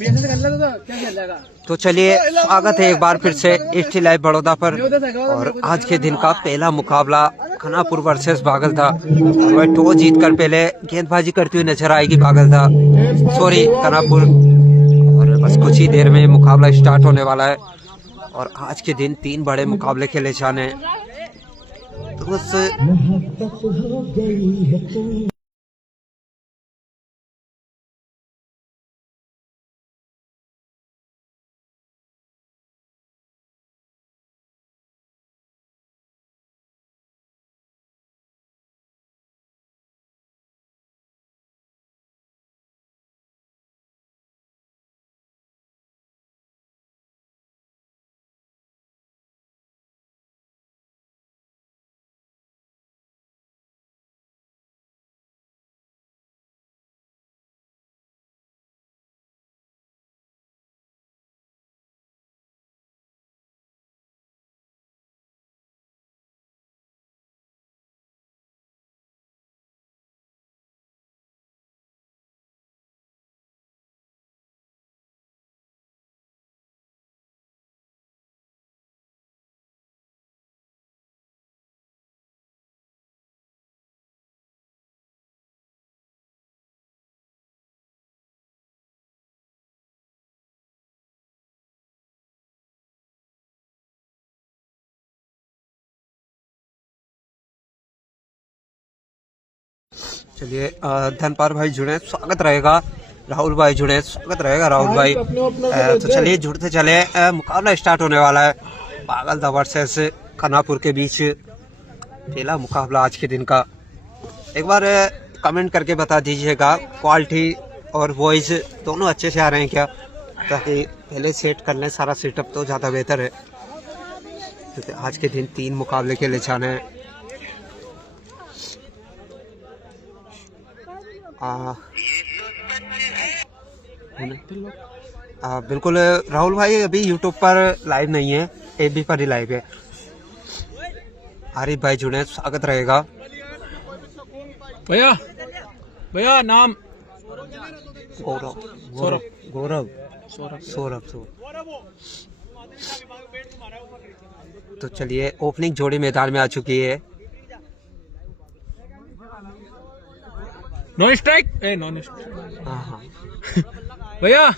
तो चलिए स्वागत है एक बार फिर से HT लाइव बड़ौदा पर। और आज के दिन का पहला मुकाबला खानापुर वर्सेस बागल था। और वह टॉस जीतकर पहले गेंदबाजी करती हुई नजर आएगी बागल था, सॉरी खानापुर। और बस कुछ ही देर में मुकाबला स्टार्ट होने वाला है। और आज के दिन 3 बड़े मुकाबले खेले जाने तो बस चलिए धनपाल भाई जुड़े, स्वागत रहेगा। राहुल भाई जुड़े, स्वागत रहेगा राहुल भाई। तो चलिए जुड़ते चले, मुकाबला स्टार्ट होने वाला है बागल वर्सेस खानापुर के बीच। पहला मुकाबला आज के दिन का। एक बार कमेंट करके बता दीजिएगा क्वालिटी और वॉइस दोनों अच्छे से आ रहे हैं क्या, ताकि पहले सेट कर लें सारा सेटअप तो ज़्यादा बेहतर है, क्योंकि आज के दिन 3 मुकाबले खेले जाने हैं। बिल्कुल राहुल भाई अभी यूट्यूब पर लाइव नहीं है, FB पर ही लाइव है। आरिफ भाई जुड़े, स्वागत रहेगा। भैया भैया नाम गौरव सौरभ। तो चलिए ओपनिंग जोड़ी मैदान में आ चुकी है। Non strike non strike. हाँ भैया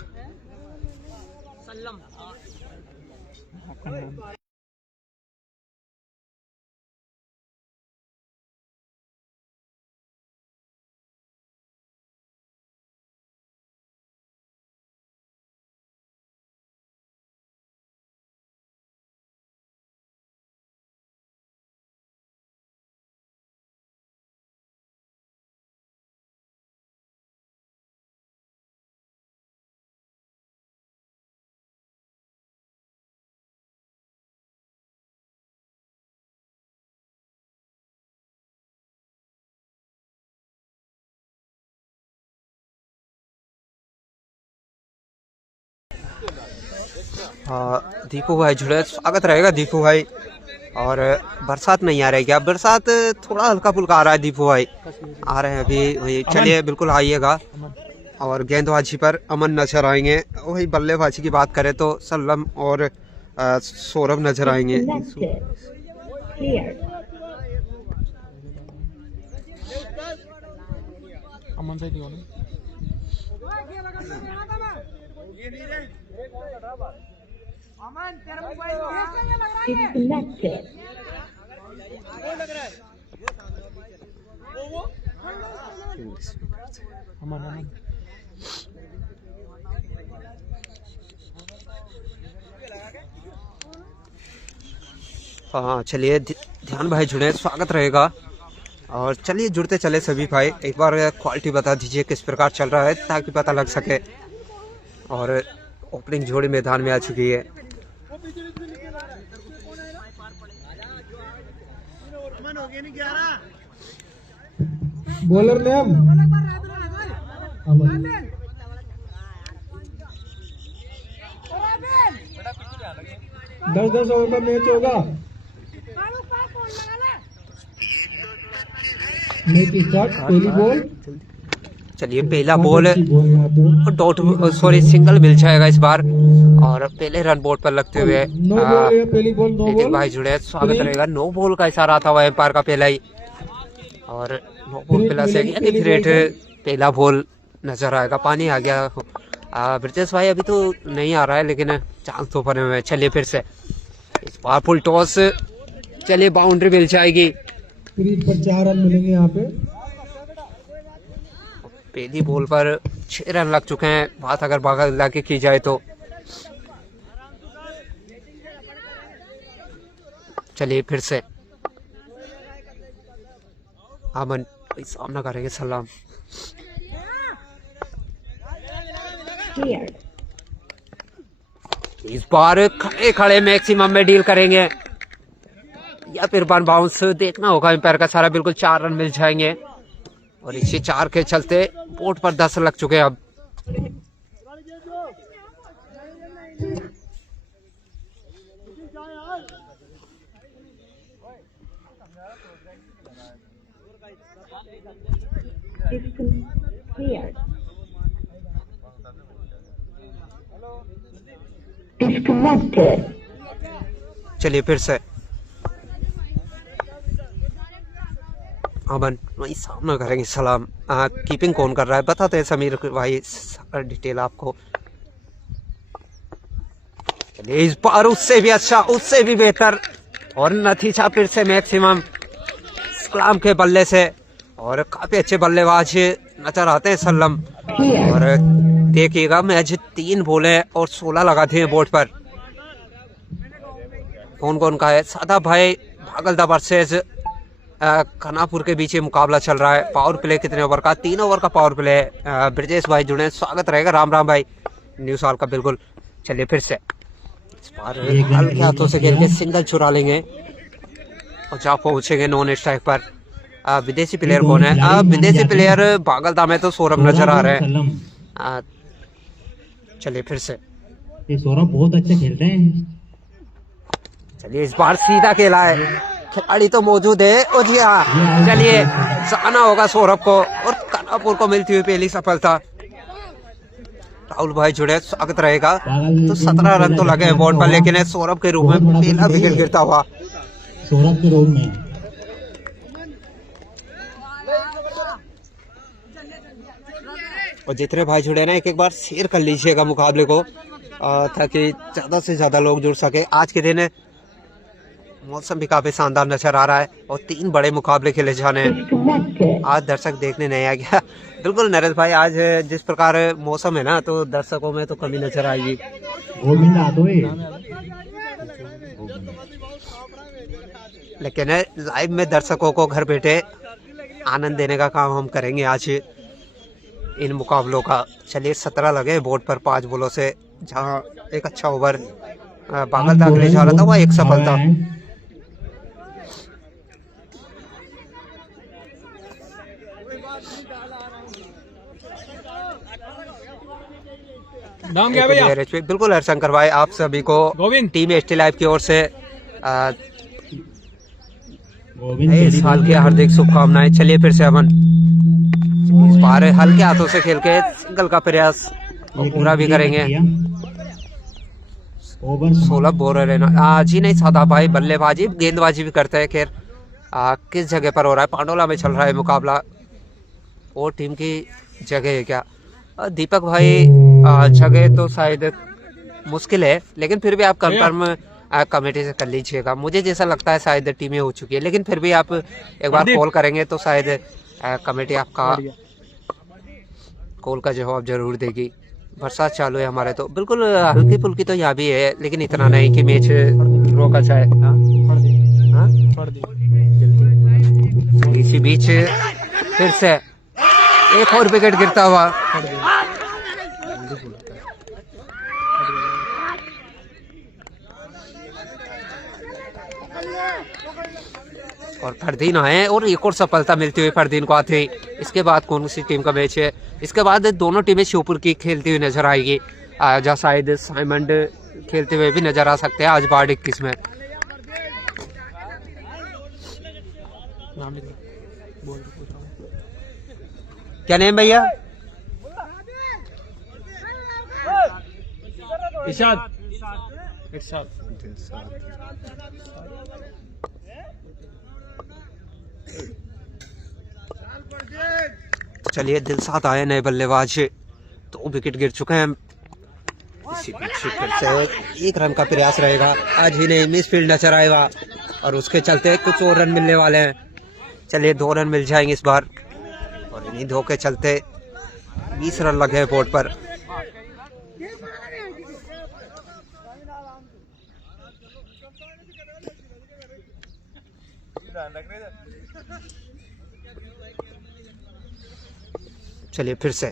दीपू भाई जुड़े, स्वागत रहेगा दीपू भाई। और बरसात नहीं आ रही क्या? बरसात थोड़ा हल्का फुल्का आ रहा है दीपू भाई, आ रहे हैं अभी वही। चलिए बिल्कुल आइएगा। और गेंदबाजी पर अमन नजर आएंगे, वही बल्लेबाजी की बात करें तो सल्लम और सौरभ नजर आएंगे। अमन से हाँ चलिए ध्यान भाई जुड़े, स्वागत रहेगा। और चलिए जुड़ते चले सभी भाई। एक बार क्वालिटी बता दीजिए किस प्रकार चल रहा है, ताकि पता लग सके। और ओपनिंग जोड़ी मैदान में आ चुकी है। बॉलर नेम 10-10 ओवर का मैच होगा। मैच स्टार्ट, पहली बॉल। चलिए पहला बॉल डॉट सॉरी सिंगल मिल जाएगा इस बार और पहले रन बोर्ड पर लगते हुए लेकिन भाई जुड़े स्वागत रहेगा। नो बॉल का इशारा था वह एम्पायर का पहला ही और नो बॉल प्लस पहला बॉल नजर आएगा। पानी आ गया ब्रिजेश भाई अभी तो नहीं आ रहा है लेकिन चांस तो बने हुए। चलिए फिर से इस बार फुल टॉस, चलिए बाउंड्री मिल जाएगी। क्रीज पर 4 रन मिलेंगे यहाँ पे। पहली बॉल पर 6 रन लग चुके हैं। बात अगर बागल की की जाए तो चलिए फिर से अमन सामना करेंगे सलाम। इस बार खड़े खड़े मैक्सिमम में डील करेंगे या फिर वन बाउंस देखना होगा एम्पायर का सारा। बिल्कुल 4 रन मिल जाएंगे और इसी 4 के चलते बोर्ड पर 10 लग चुके हैं अब। चलिए फिर से अमन वही सामना करेंगे सलाम। कीपिंग कौन कर रहा है बताते हैं समीर भाई डिटेल आपको। चलिए इस बार उससे भी अच्छा, उससे भी बेहतर और नतीजा फिर से मैक्सिमम सलाम के बल्ले से और काफी अच्छे बल्लेबाज नजर आते हैं सल्लम। और देखिएगा मैच 3 बॉले और 16 लगाते हैं बोर्ड पर। कौन कौन का है? सादा भाई भागलदा वर्सेस खानापुर के बीच मुकाबला चल रहा है। पावर प्ले कितने ओवर का? 3 ओवर का पावर प्ले। ब्रिजेश भाई जुड़े, स्वागत रहेगा। राम राम भाई, न्यू साल का बिल्कुल। चलिए फिर से इस बार हल्के हाथों से खेल के सिंगल चुरा लेंगे और जा पहुंचेंगे नॉन स्ट्राइक पर। विदेशी प्लेयर कौन है? विदेशी प्लेयर बागलदा में तो सौरभ नजर आ रहे हैं। चलिए फिर से सौरभ बहुत अच्छे खेल रहे हैं। चलिए इस बार सीधा खेला है, खिलाड़ी तो मौजूद है। और जी हाँ, चलिए जाना होगा सौरभ को और खानापुर को मिलती हुई पहली सफलता। राहुल भाई जुड़े, स्वागत रहेगा। तो 17 रन तो लगे बोर्ड पर लेकिन सौरभ के रूप में पहला विकेट गिरता हुआ। सौरभ के रूप में और जितने भाई जुड़े ना एक बार शेयर कर लीजिएगा मुकाबले को ताकि ज्यादा से ज्यादा लोग जुड़ सके। आज के दिन मौसम भी काफी शानदार नजर आ रहा है और 3 बड़े मुकाबले खेले जाने हैं। आज दर्शक देखने नहीं आ गया। बिल्कुल नरेश भाई, आज जिस प्रकार मौसम है ना तो दर्शकों में तो कमी नजर आएगी। लेकिन लाइव में दर्शकों को घर बैठे आनंद देने का काम हम करेंगे आज इन मुकाबलों का। चलिए 17 लगे बोर्ड पर 5 बॉलों से, जहां एक अच्छा ओवर बागलदा के लिए जा रहा था वह एक सफलता। नाम क्या भैया? बिल्कुल हरशंकर भाई, आप सभी को गोविंद टीम एसटी लाइव की ओर से इस साल की हार्दिक शुभकामनाएं। चलिए फिर से अमन इस बार हल्के हाथों से खेल के सिंगल का प्रयास पूरा भी करेंगे। 16 बोलर है जी नहीं, सादा भाई बल्लेबाजी गेंदबाजी भी करते हैं। खैर किस जगह पर हो रहा है? पांडोला में चल रहा है मुकाबला। और टीम की जगह है क्या? दीपक भाई जगह तो शायद मुश्किल है, लेकिन फिर भी आप कंफर्म कमेटी से कर लीजिएगा। मुझे जैसा लगता है शायद टीमें हो चुकी है, लेकिन फिर भी आप एक बार कॉल करेंगे तो शायद कमेटी आपका कॉल का जवाब जरूर देगी। बरसात चालू है हमारे तो बिल्कुल हल्की फुल्की तो यहाँ भी है, लेकिन इतना नहीं कि मैच रोका जाए। इसी बीच फिर से एक और विकेट गिरता हुआ। और फरदीन आए और एक और सफलता मिलती हुई फरदीन को आते ही। इसके बाद कौन सी टीम का मैच है? इसके बाद दोनों टीमें शिवपुर की खेलती हुई नजर आएगी, जहाँ शायद साइमंड खेलते हुए भी नजर आ सकते हैं आज वार्ड 21 में। क्या नेम भैया? इरशाद इरशाद चलिए दिलशाद आए नए बल्लेबाज, 2 विकेट गिर चुके हैं। इसी बीच फिर से 1 रन का प्रयास रहेगा, आज ही नहीं मिस फील्ड नजर आएगा और उसके चलते कुछ और रन मिलने वाले हैं। चलिए 2 रन मिल जाएंगे इस बार और इन्हीं 2 के चलते 20 रन लगे हैं बोर्ड पर। चलिए फिर से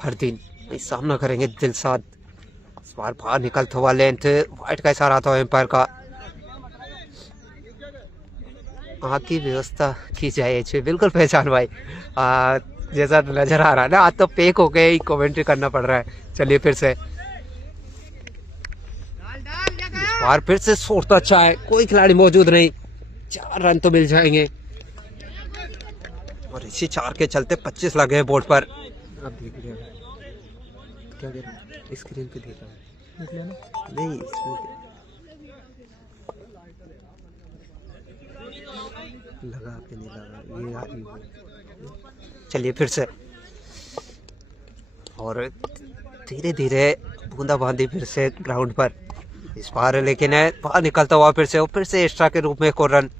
फरदीन सामना करेंगे दिलशाद, इस बार बाहर निकलता हुआ लेंथ, वाइट का इशारा था एम्पायर का। आँख की व्यवस्था की जाए, बिल्कुल पहचान भाई, जैसा नजर आ रहा है ना, आज तो पेक होके ही कमेंट्री करना पड़ रहा है। चलिए फिर से इस बार फिर से शॉट तो अच्छा है, कोई खिलाड़ी मौजूद नहीं, 4 रन तो मिल जाएंगे और इसी 4 के चलते 25 लगे हैं बोर्ड पर। अब देख लिया क्या दे रहा है, स्क्रीन पे देख रहा है नहीं, लगा के नहीं लगा, ये आ रही है। चलिए फिर से और धीरे धीरे बूंदाबांदी फिर से ग्राउंड पर इस बार, लेकिन है बाहर निकलता हुआ फिर से एक्स्ट्रा के रूप में 1 और रन।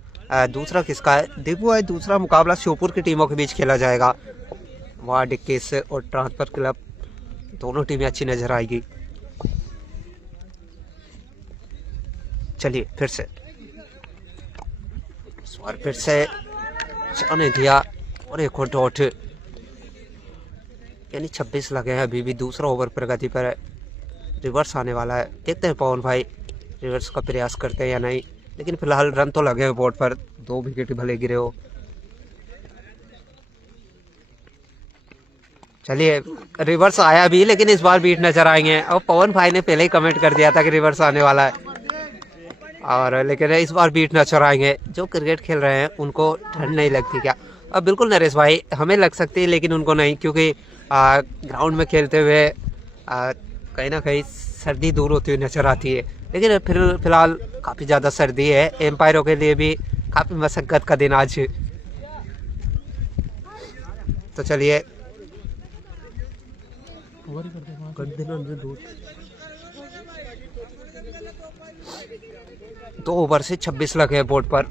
दूसरा किसका है, देखो है, दूसरा मुकाबला श्योपुर की टीमों के बीच खेला जाएगा। वार्ड 21 और ट्रांसफर क्लब, दोनों टीमें अच्छी नजर आएगी। चलिए फिर से इस बार फिर से जाने दिया और 1 और डॉट, यानी 26 लगे हैं। अभी भी दूसरा ओवर प्रगति पर है, रिवर्स आने वाला है। देखते हैं पवन भाई रिवर्स का प्रयास करते हैं या नहीं, लेकिन फिलहाल रन तो लगे हैं बोर्ड पर, 2 विकेट भले गिरे हो। चलिए रिवर्स आया भी, लेकिन इस बार बीट नजर आएंगे। और पवन भाई ने पहले ही कमेंट कर दिया था कि रिवर्स आने वाला है, और लेकिन इस बार बीट नजर आएंगे। जो क्रिकेट खेल रहे हैं उनको ठंड नहीं लगती क्या? अब बिल्कुल नरेश भाई, हमें लग सकती है लेकिन उनको नहीं, क्योंकि ग्राउंड में खेलते हुए कहीं ना कहीं सर्दी दूर होती हुई नजर आती है। लेकिन फिलहाल काफ़ी ज़्यादा सर्दी है, एम्पायरों के लिए भी काफ़ी मशक्क़त का दिन आज। तो चलिए दो ओवर से 26 लगे बोर्ड पर।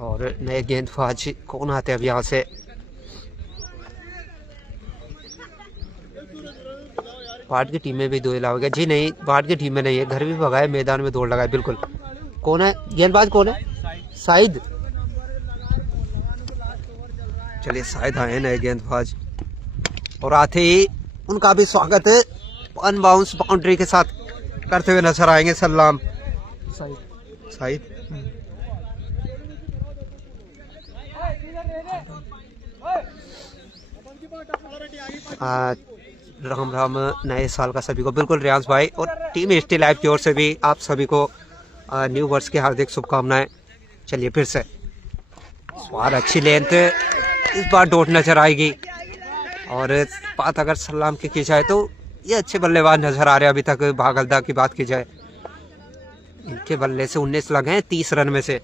और नए गेंदबाज कौन आते हैं अब यहाँ से? भाट की टीम में भी 2 अलावा जी नहीं, भाट की टीम में नहीं है, घर भी भगाए, मैदान में दौड़ लगाए। बिल्कुल कौन है गेंदबाज, कौन है? शाहिद। चलिए शाहिद आए नए गेंदबाज और आते ही उनका भी स्वागत 1 बाउंस बाउंड्री के साथ करते हुए नजर आएंगे। सलाम शाहिद। राम राम नए साल का सभी को। बिल्कुल रियांश भाई और टीम स्टिल लाइव की ओर से भी आप सभी को न्यू वर्ष की हार्दिक शुभकामनाएं। चलिए फिर से बार अच्छी लेंथ, इस बार डॉट नजर आएगी। और बात अगर सलाम की जाए तो ये अच्छे बल्लेबाज नजर आ रहे हैं अभी तक। भागलदा की बात की जाए, इनके बल्ले से 19 लगे हैं 30 रन में से।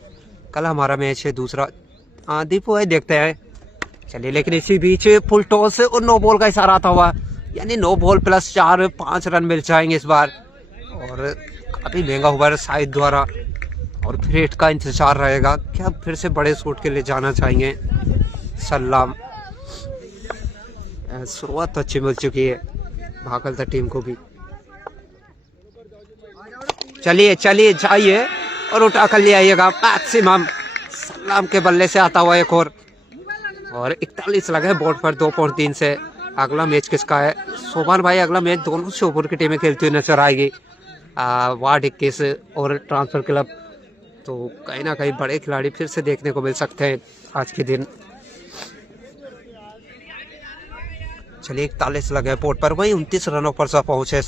कल हमारा मैच है दूसरा, दीपू है, देखते हैं। चलिए लेकिन इसी बीच फुल टॉस और 9 बॉल का इशारा था हुआ, यानी 9 बॉल प्लस 4, 5 रन मिल जाएंगे इस बार। और काफ़ी महंगा ओवर शाहिद द्वारा, और फिर हिट का इंतजार रहेगा। क्या फिर से बड़े शॉट के लिए जाना चाहेंगे सलाम? शुरुआत तो अच्छी मिल चुकी है भागलदा टीम को भी। चलिए चलिए जाइए और उठा कर ले आइएगा मैक्सिमम। सलाम के बल्ले से आता हुआ 1 और 41 लगे बोर्ड पर 2.3 से। अगला मैच किसका है? सोभान भाई अगला मैच दोनों श्योपुर की टीमें खेलती हुई नजर आएगी, वार्ड 21 और ट्रांसफर क्लब। तो कहीं ना कहीं बड़े खिलाड़ी फिर से देखने को मिल सकते हैं आज के दिन। चलिए 41 लगे बोर्ड पर, वही 29 रनों पर पहुंचे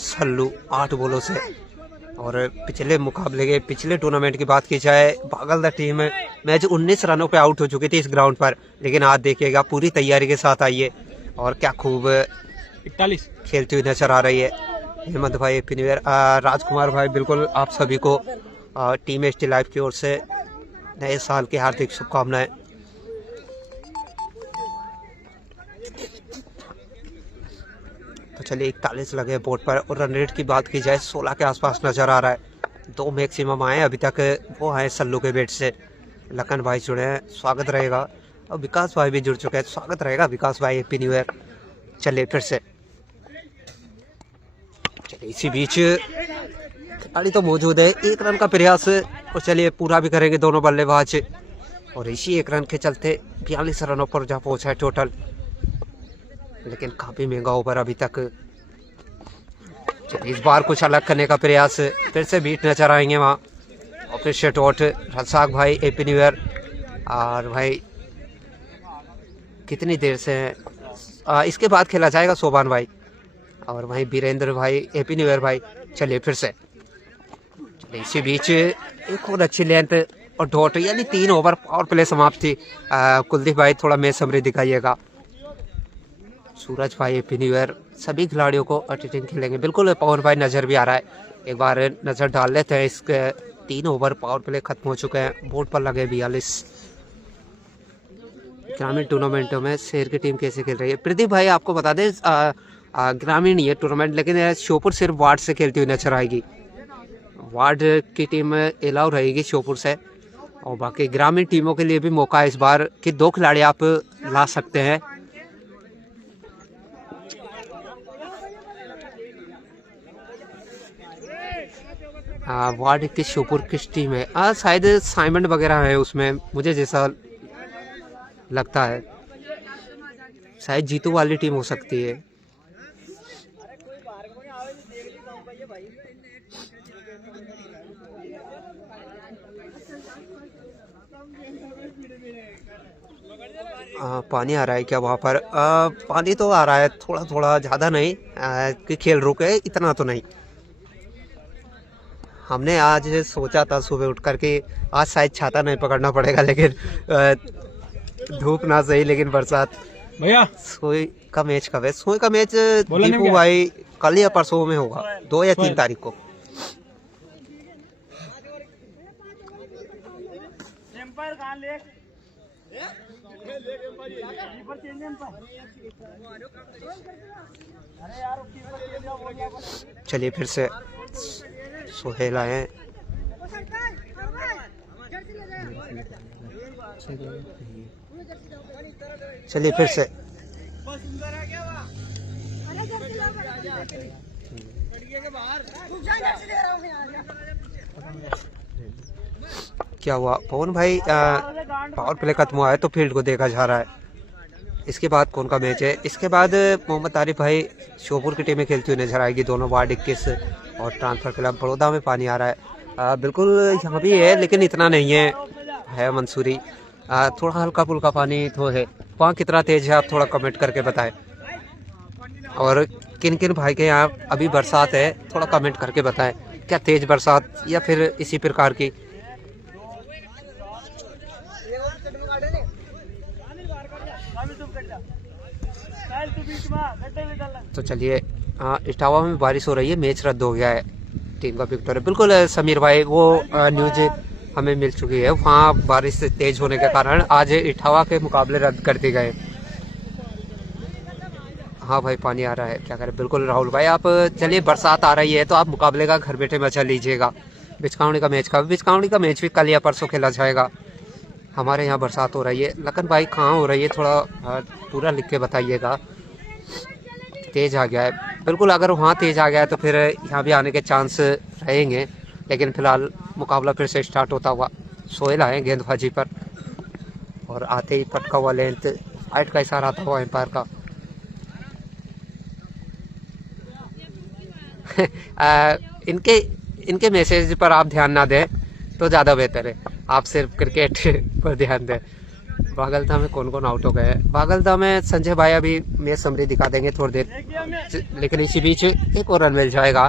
सल्लू 8 बॉलों से। और पिछले मुकाबले के पिछले टूर्नामेंट की बात की जाए, बागल द टीम मैच 19 रनों पे आउट हो चुकी थी इस ग्राउंड पर, लेकिन आज देखिएगा पूरी तैयारी के साथ आई है और क्या खूब 41 खेलती हुई नजर आ रही है। हेमंत भाई हैप्पी न्यू ईयर। राजकुमार भाई बिल्कुल आप सभी को टीम एच टी लाइव की ओर से नए साल की हार्दिक शुभकामनाएं। तो चलिए 41 लगे बोर्ड पर और रन रेट की बात की जाए 16 के आसपास नजर आ रहा है। 2 मैक्सिमम आए अभी तक, वो आए सल्लू के बैट से। लखन भाई जुड़े हैं, स्वागत रहेगा। और विकास भाई भी जुड़ चुके हैं, स्वागत रहेगा विकास भाई, हैप्पी न्यू ईयर। चलिए फिर से, चलिए इसी बीच खिलाड़ी तो मौजूद है, 1 रन का प्रयास और चलिए पूरा भी करेंगे दोनों बल्लेबाज। और इसी 1 रन के चलते 42 रनों पर जा पहुंचा है टोटल, लेकिन काफी महंगा ओवर अभी तक। चलिए इस बार कुछ अलग करने का प्रयास, फिर से बीट नजर आएंगे वहाँ। और फिर शॉट आउट। रसाक भाई हैप्पी न्यू ईयर। और भाई कितनी देर से इसके बाद खेला जाएगा सोबान भाई। और वहीं वीरेंद्र भाई हैप्पी न्यू ईयर भाई। चलिए फिर से, चलिए इसी बीच एक और अच्छी लेंथ और डॉट, यानी 3 ओवर पावर प्ले समाप्त थी। कुलदीप भाई थोड़ा मैच समरी दिखाइएगा। सूरज भाई हैप्पी न्यू ईयर। सभी खिलाड़ियों को अटेंडिंग खेलेंगे, बिल्कुल पवन भाई नज़र भी आ रहा है, एक बार नज़र डाल लेते हैं। इसके 3 ओवर पावर प्ले खत्म हो चुके हैं, बोर्ड पर लगे 42। ग्रामीण टूर्नामेंटों में शहर की टीम कैसे खेल रही है? प्रदीप भाई आपको बता दें, ग्रामीण ही है टूर्नामेंट, लेकिन श्योपुर सिर्फ वार्ड से खेलती हुई नजर आएगी। वार्ड की टीम अलाउ रहेगी श्योपुर से, और बाकी ग्रामीण टीमों के लिए भी मौका है इस बार कि 2 खिलाड़ी आप ला सकते हैं। वार्ड की श्योपुर किस टीम है? शायद साइमंड वगैरह है उसमें, मुझे जैसा लगता है शायद जीतू वाली टीम हो सकती है। पानी आ रहा है क्या वहाँ पर? पानी तो आ रहा है थोड़ा थोड़ा, ज़्यादा नहीं कि खेल रुके इतना तो नहीं। हमने आज सोचा था सुबह उठ कर के आज शायद छाता नहीं पकड़ना पड़ेगा, लेकिन धूप ना सही लेकिन बरसात। भैया सोई का मैच कब है? सोई का मैच दीपू भाई कल या परसों में होगा, 2 या 3 तारीख को। चलिए फिर से सोहेल आए। चलिए फिर से, क्या हुआ पवन भाई? पावर प्ले खत्म हुआ है तो फील्ड को देखा जा रहा है। इसके बाद कौन का मैच है? इसके बाद मोहम्मद आरिफ भाई श्योपुर की टीमें खेलती हुई नजर आएगी, दोनों वार्ड 21 और ट्रांसफर क्लब बड़ौदा में पानी आ रहा है। बिल्कुल यहाँ भी है लेकिन इतना नहीं है मंसूरी। थोड़ा हल्का फुल्का पानी तो है। वहाँ कितना तेज है आप थोड़ा कमेंट करके बताएं, और किन किन भाई के यहाँ अभी बरसात है थोड़ा कमेंट करके बताएं, क्या तेज बरसात या फिर इसी प्रकार की। तो चलिए, इटावा में बारिश हो रही है, मैच रद्द हो गया है, टीम का विक्टोर है। बिल्कुल समीर भाई, वो न्यूज हमें मिल चुकी है, वहाँ बारिश तेज होने के कारण आज इटावा के मुकाबले रद्द कर दिए गए। हाँ भाई पानी आ रहा है, क्या करें। बिल्कुल राहुल भाई, आप चलिए बरसात आ रही है तो आप मुकाबले का घर बैठे मचा लीजिएगा। बिचकावड़ी का मैच भी कल या परसों खेला जाएगा। हमारे यहाँ बरसात हो रही है। लखन भाई कहाँ हो रही है, थोड़ा पूरा लिख के बताइएगा। तेज आ गया है, बिल्कुल अगर वहाँ तेज आ गया है तो फिर यहाँ भी आने के चांस रहेंगे, लेकिन फिलहाल मुकाबला फिर से स्टार्ट होता हुआ। सोहेल आए गेंदबाजी पर और आते ही पटका हुआ लेंथ, हाइट का इशारा आता हुआ एम्पायर का। इनके मैसेज पर आप ध्यान ना दें तो ज़्यादा बेहतर है, आप सिर्फ क्रिकेट पर ध्यान दें। बागलता में कौन कौन आउट हो गए हैं? बागलता में संजय भाई अभी मैच समरी दिखा देंगे थोड़ी देर, लेकिन इसी बीच एक और रन मिल जाएगा।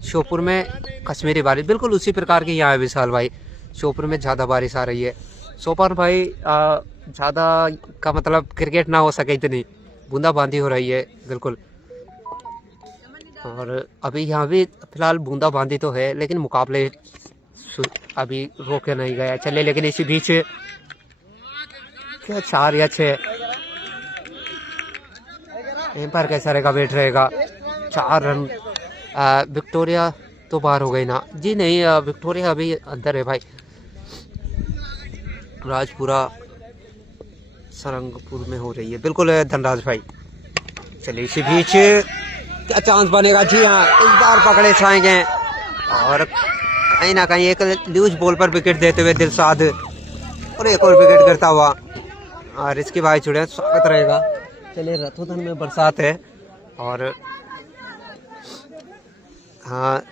श्योपुर में कश्मीरी बारिश बिल्कुल उसी प्रकार की यहाँ है विशाल भाई। श्योपुर में ज़्यादा बारिश आ रही है। सोपान भाई ज़्यादा का मतलब क्रिकेट ना हो सके इतनी बूंदाबांदी हो रही है बिल्कुल। और अभी यहाँ भी फिलहाल बूंदाबांदी तो है, लेकिन मुकाबले अभी रोके नहीं गया चले। लेकिन इसी बीच क्या 4 या 6 एम्पायर कैसा रहेगा, वेट रहेगा। 4 रन। विक्टोरिया तो बाहर हो गई ना जी, नहीं विक्टोरिया अभी अंदर है भाई। राजपुरा सरंगपुर में हो रही है बिल्कुल धनराज भाई। चलिए इसी बीच क्या चांस बनेगा जी हाँ, इस बार पकड़े जाएंगे और कहीं ना कहीं एक लूज बॉल पर विकेट देते हुए दिलशाद और एक और विकेट गिरता हुआ। और इसके भाई जुड़े स्वागत रहेगा। चलिए रथोधन में बरसात है और हाँ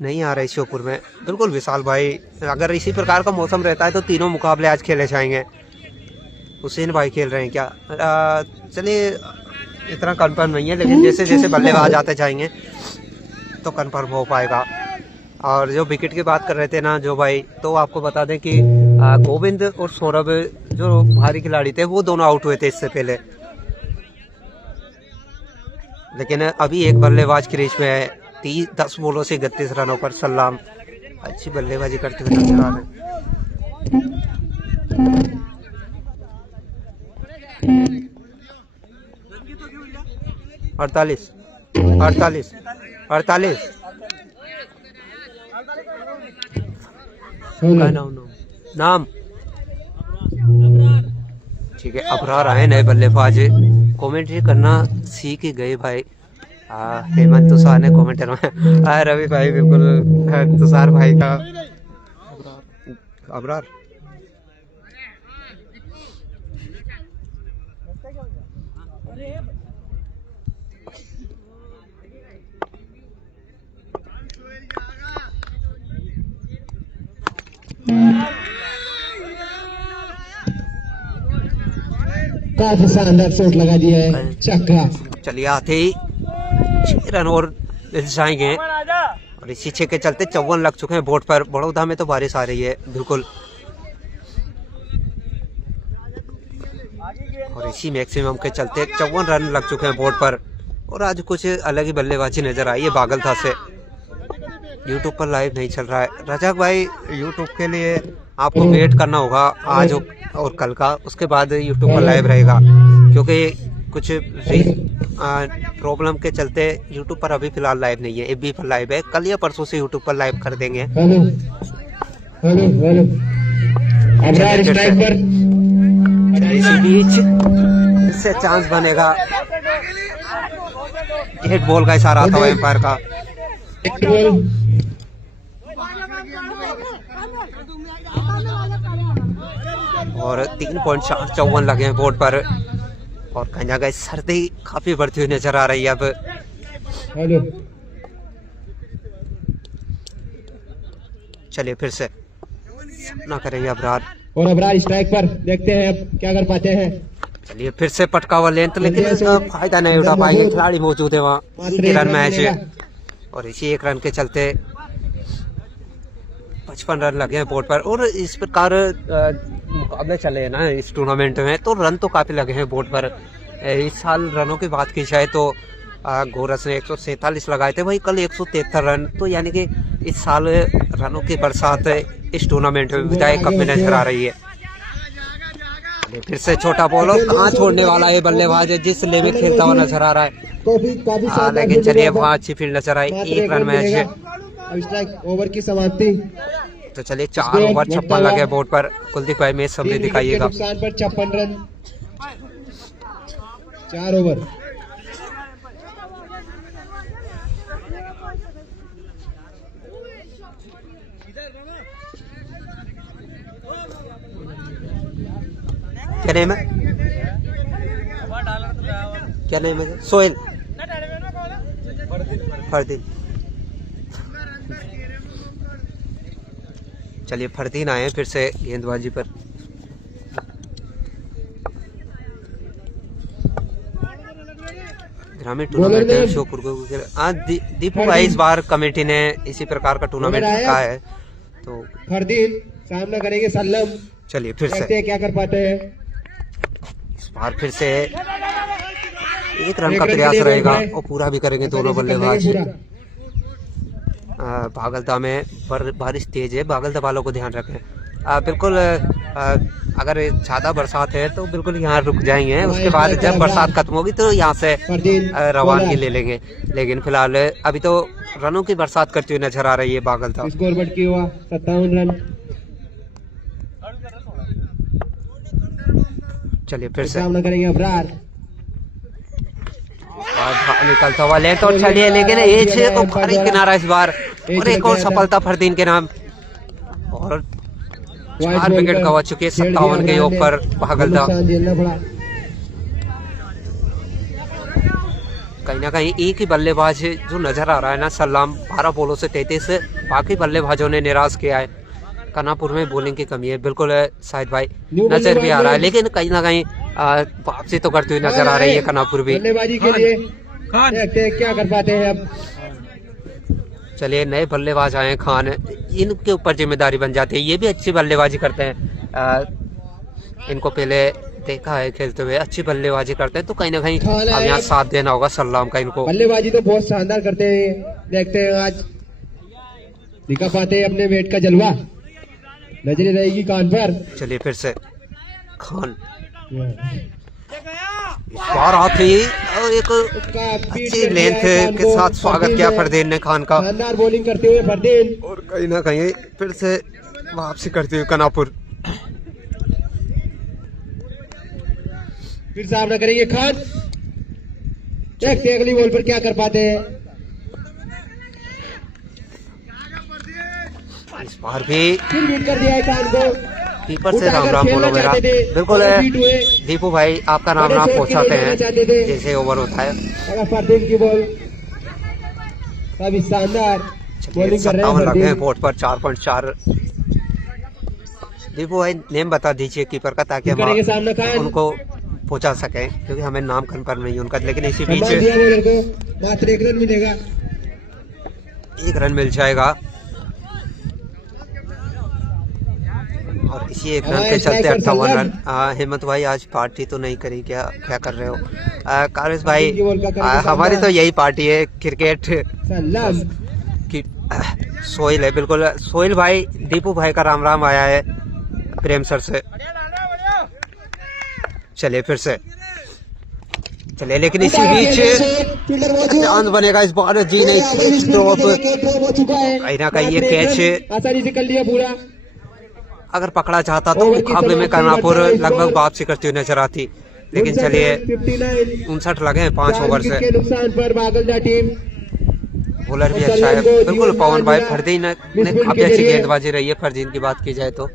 नहीं आ रही श्योपुर में बिल्कुल विशाल भाई। अगर इसी प्रकार का मौसम रहता है तो तीनों मुकाबले आज खेले जाएंगे। हुसैन भाई खेल रहे हैं क्या, चलिए इतना कंफर्म नहीं है, लेकिन जैसे जैसे बल्लेबाज आते जाएंगे तो कंफर्म हो पाएगा। और जो विकेट की बात कर रहे थे ना जो भाई, तो आपको बता दें कि गोविंद और सौरभ जो भारी खिलाड़ी थे वो दोनों आउट हुए थे इससे पहले। लेकिन अभी एक बल्लेबाज क्रीज में है। 10 बॉलों से 31 रनों पर सलाम अच्छी बल्लेबाजी करते हुए नजर आ रहे हैं। 48 नाम ठीक है। अबरार आए नए बल्लेबाज, कमेंट्री करना सीख ही गए भाई। हेमंत तुषार ने कमेंटर में रवि भाई बिल्कुल तुषार भाई का अबरार। काफी शानदार शॉट लगा दिया है, छक्का। चलिए आते ही 6 रन और जाएंगे और इसी 6 के चलते 54 लग चुके हैं बोर्ड पर। बड़ौदा में तो बारिश आ रही है बिल्कुल और इसी मैक्सिमम के चलते 54 रन लग चुके हैं बोर्ड पर। और आज कुछ अलग ही बल्लेबाजी नजर आई है बागलथा से। यूट्यूब पर लाइव नहीं चल रहा है रजाक भाई। यूट्यूब के लिए आपको वेट करना होगा आज और कल का, उसके बाद यूट्यूब पर लाइव रहेगा, क्योंकि कुछ प्रॉब्लम के चलते यूट्यूब पर अभी फिलहाल लाइव नहीं है। एफबी पर लाइव है, कल या परसों से यूट्यूब पर लाइव कर देंगे। इसी बीच इससे चांस बनेगा। हेड बॉल का इशारा आता हुआ एम्पायर का। और 3.54 लगे हैं बोर्ड पर और कहीं ना कहीं सर्दी काफी बढ़ती हुई नजर आ रही है अब। चलिए फिर से ना करेंगे अबरार और अबरार स्ट्राइक पर, देखते हैं अब क्या कर पाते हैं। चलिए फिर से पटका हुआ लेंथ, लेकिन इसका फायदा नहीं उठा पाएंगे। खिलाड़ी मौजूद है वहाँ, 1 रन मैच है और इसी 1 रन के चलते 55 रन लगे हैं बोर्ड पर। और इस प्रकार मुकाबले चले हैं ना इस टूर्नामेंट में, तो रन तो काफी लगे हैं बोर्ड पर। इस साल रनों की बात की जाए तो गोरस ने 147 लगाए थे, वही कल 173 रन। तो यानी कि इस साल रनों की बरसात इस टूर्नामेंट में विधायक कप में नजर आ रही है। फिर से छोटा बॉल, और कहाँ छोड़ने वाला है बल्लेबाज, जिस ले में खेलता हुआ नजर आ रहा है। लेकिन चलिए वहाँ अच्छी फील्ड नजर आई। 1 रन मैच है, ओवर की समाप्ति। तो चलिए 4 ओवर 56 लगे बोर्ड पर। कुलदीप भाई मैच समझे दिखाइएगा। 56 रन 4 ओवर। क्या नेम है, क्या नेम है? सोहेल फरदीन। चलिए फरदीन आए हैं फिर से गेंदबाजी पर। ग्रामीण टूर्नामेंट है श्योपुर को। दीपू भाई इस बार कमेटी ने इसी प्रकार का टूर्नामेंट रखा है, तो फरदीन सामना करेंगे सल्लम। चलिए फिर देखते से हैं क्या कर पाते हैं। इस बार फिर से एक रन का प्रयास रहेगा और पूरा भी करेंगे दोनों बल्लेबाज। बागलदा में बारिश तेज है, बागलदा वालों को ध्यान रखें। बिल्कुल अगर ज्यादा बरसात है तो बिल्कुल यहाँ रुक जाएंगे, उसके बाद जब बरसात खत्म होगी तो यहाँ से रवानगी ले लेंगे। लेकिन फिलहाल अभी तो रनों की बरसात करती हुई नजर आ रही है बागलदा। स्कोर बढ़ के हुआ 57 रन। चलिए फिर से सामना करेंगे अबरार। निकलता हुआ लेंथ और चलिए, लेकिन एज को भारी किनारा इस बार और एक और सफलता फरदीन के नाम। और 4 विकेट गवा चुके हैं 57 के योग पर बागलदा। कहीं ना कहीं एक ही बल्लेबाज जो नजर आ रहा है ना सलाम, 12 बॉलों से 33, बाकी बल्लेबाजों ने निराश किया है। कनापुर में बॉलिंग की कमी है, बिल्कुल शाहिद भाई नजर भी आ रहा है, लेकिन कहीं ना कहीं वापसी तो करती हुई नजर आ रही है कनापुर भी। बल्लेबाजी के लिए देखते हैं क्या कर पाते हैं अब। चलिए नए बल्लेबाज आए हैं खान, इनके ऊपर जिम्मेदारी बन जाती है। ये भी अच्छी बल्लेबाजी करते हैं, इनको पहले देखा है खेलते हुए, अच्छी बल्लेबाजी करते हैं, तो कहीं ना कहीं अब यहाँ साथ देना होगा सलाम का इनको। बल्लेबाजी तो बहुत शानदार करते हैं, देखते हैं आज दिखा पाते हैं अपने वेट का जलवा, नजरें रहेगी कान पर। चलिए फिर से खान बार आती और एक अच्छी लेंथ के साथ स्वागत किया फरदीन ने खान का। शानदार बॉलिंग करते हुए फरदीन, और कहीं ना कहीं फिर से वापसी करती हुई कनापुर। फिर सामना करेंगे खान, देखते हैं अगली बॉल पर क्या कर पाते हैं। इस बार भी फिर बीट कर दिया है खान को। कीपर से राम राम बोलो मेरा। बिल्कुल दीपू भाई आपका राम राम पहुंचाते हैं जैसे ओवर होता है। अगर फरदीन की बॉल काफी शानदार बॉलिंग कर रहे हैं 57 लगे हैं फरदीन। बोर्ड पर 4.4। दीपू भाई नेम बता दीजिए कीपर का, ताकि हम करेंगे सामना खान। उनको पहुंचा सकें, क्योंकि हमें नाम कंफर्म नहीं उनका। लेकिन इसी बीच सम्मान दिया बॉलर को, मात्र 1 रन मिलेगा। 1 रन मिल जाएगा और इसी 1 रन के चलते 58 रन। हिम्मत भाई आज पार्टी तो नहीं करी, क्या क्या कर रहे हो? कारिस भाई हमारी तो यही पार्टी है क्रिकेट सलाम की। सोहेल है, बिल्कुल सोहेल भाई दीपू भाई का राम राम आया है प्रेम सर से। चलिए फिर से चले, लेकिन इसी बीच चांद बनेगा इस बार जी नहीं। कहीं ना कहीं ये कैच आसानी से कर लिया पूरा। अगर पकड़ा चाहता तो मुकाबले में कनापुर लगभग वापसी करती हुई नजर आती, लेकिन चलिए 59 लगे हैं 5 ओवर से। नुकसान पर बागलदा टीम। बॉलर भी अच्छा है, बिल्कुल पवन भाई फरदीन ने काफी अच्छी गेंदबाजी रही है। फरदीन की बात की जाए तो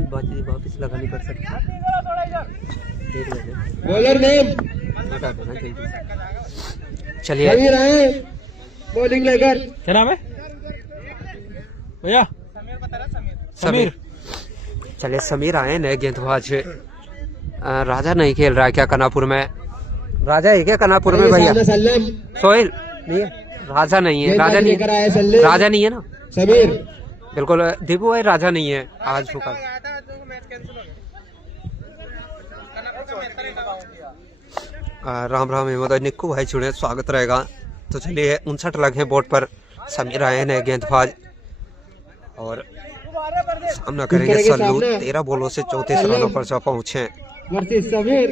अभी वापिस लगा नहीं कर सकता। बॉलर नेम चलिए बॉलिंग लेकर। क्या नाम है भैया? समीर। चलिए समीर आए नए गेंदबाज। राजा नहीं खेल रहा है क्या कनापुर में? राजा है क्या कनापुर में भैया? सोहेल नहीं है, राजा नहीं है, राजा नहीं है, राजा नहीं है ना समीर। बिल्कुल दीपू भाई राजा नहीं है आज मुकाबला। राम राम हेमंत निक्कू भाई जुड़े, स्वागत रहेगा। तो चलिए 59 लगे बोर्ड पर। समीर आए नए गेंदबाज और सामना करेंगे सल्लू। 13 बॉलों से 34 रनों पर जो पहुंचे समीर।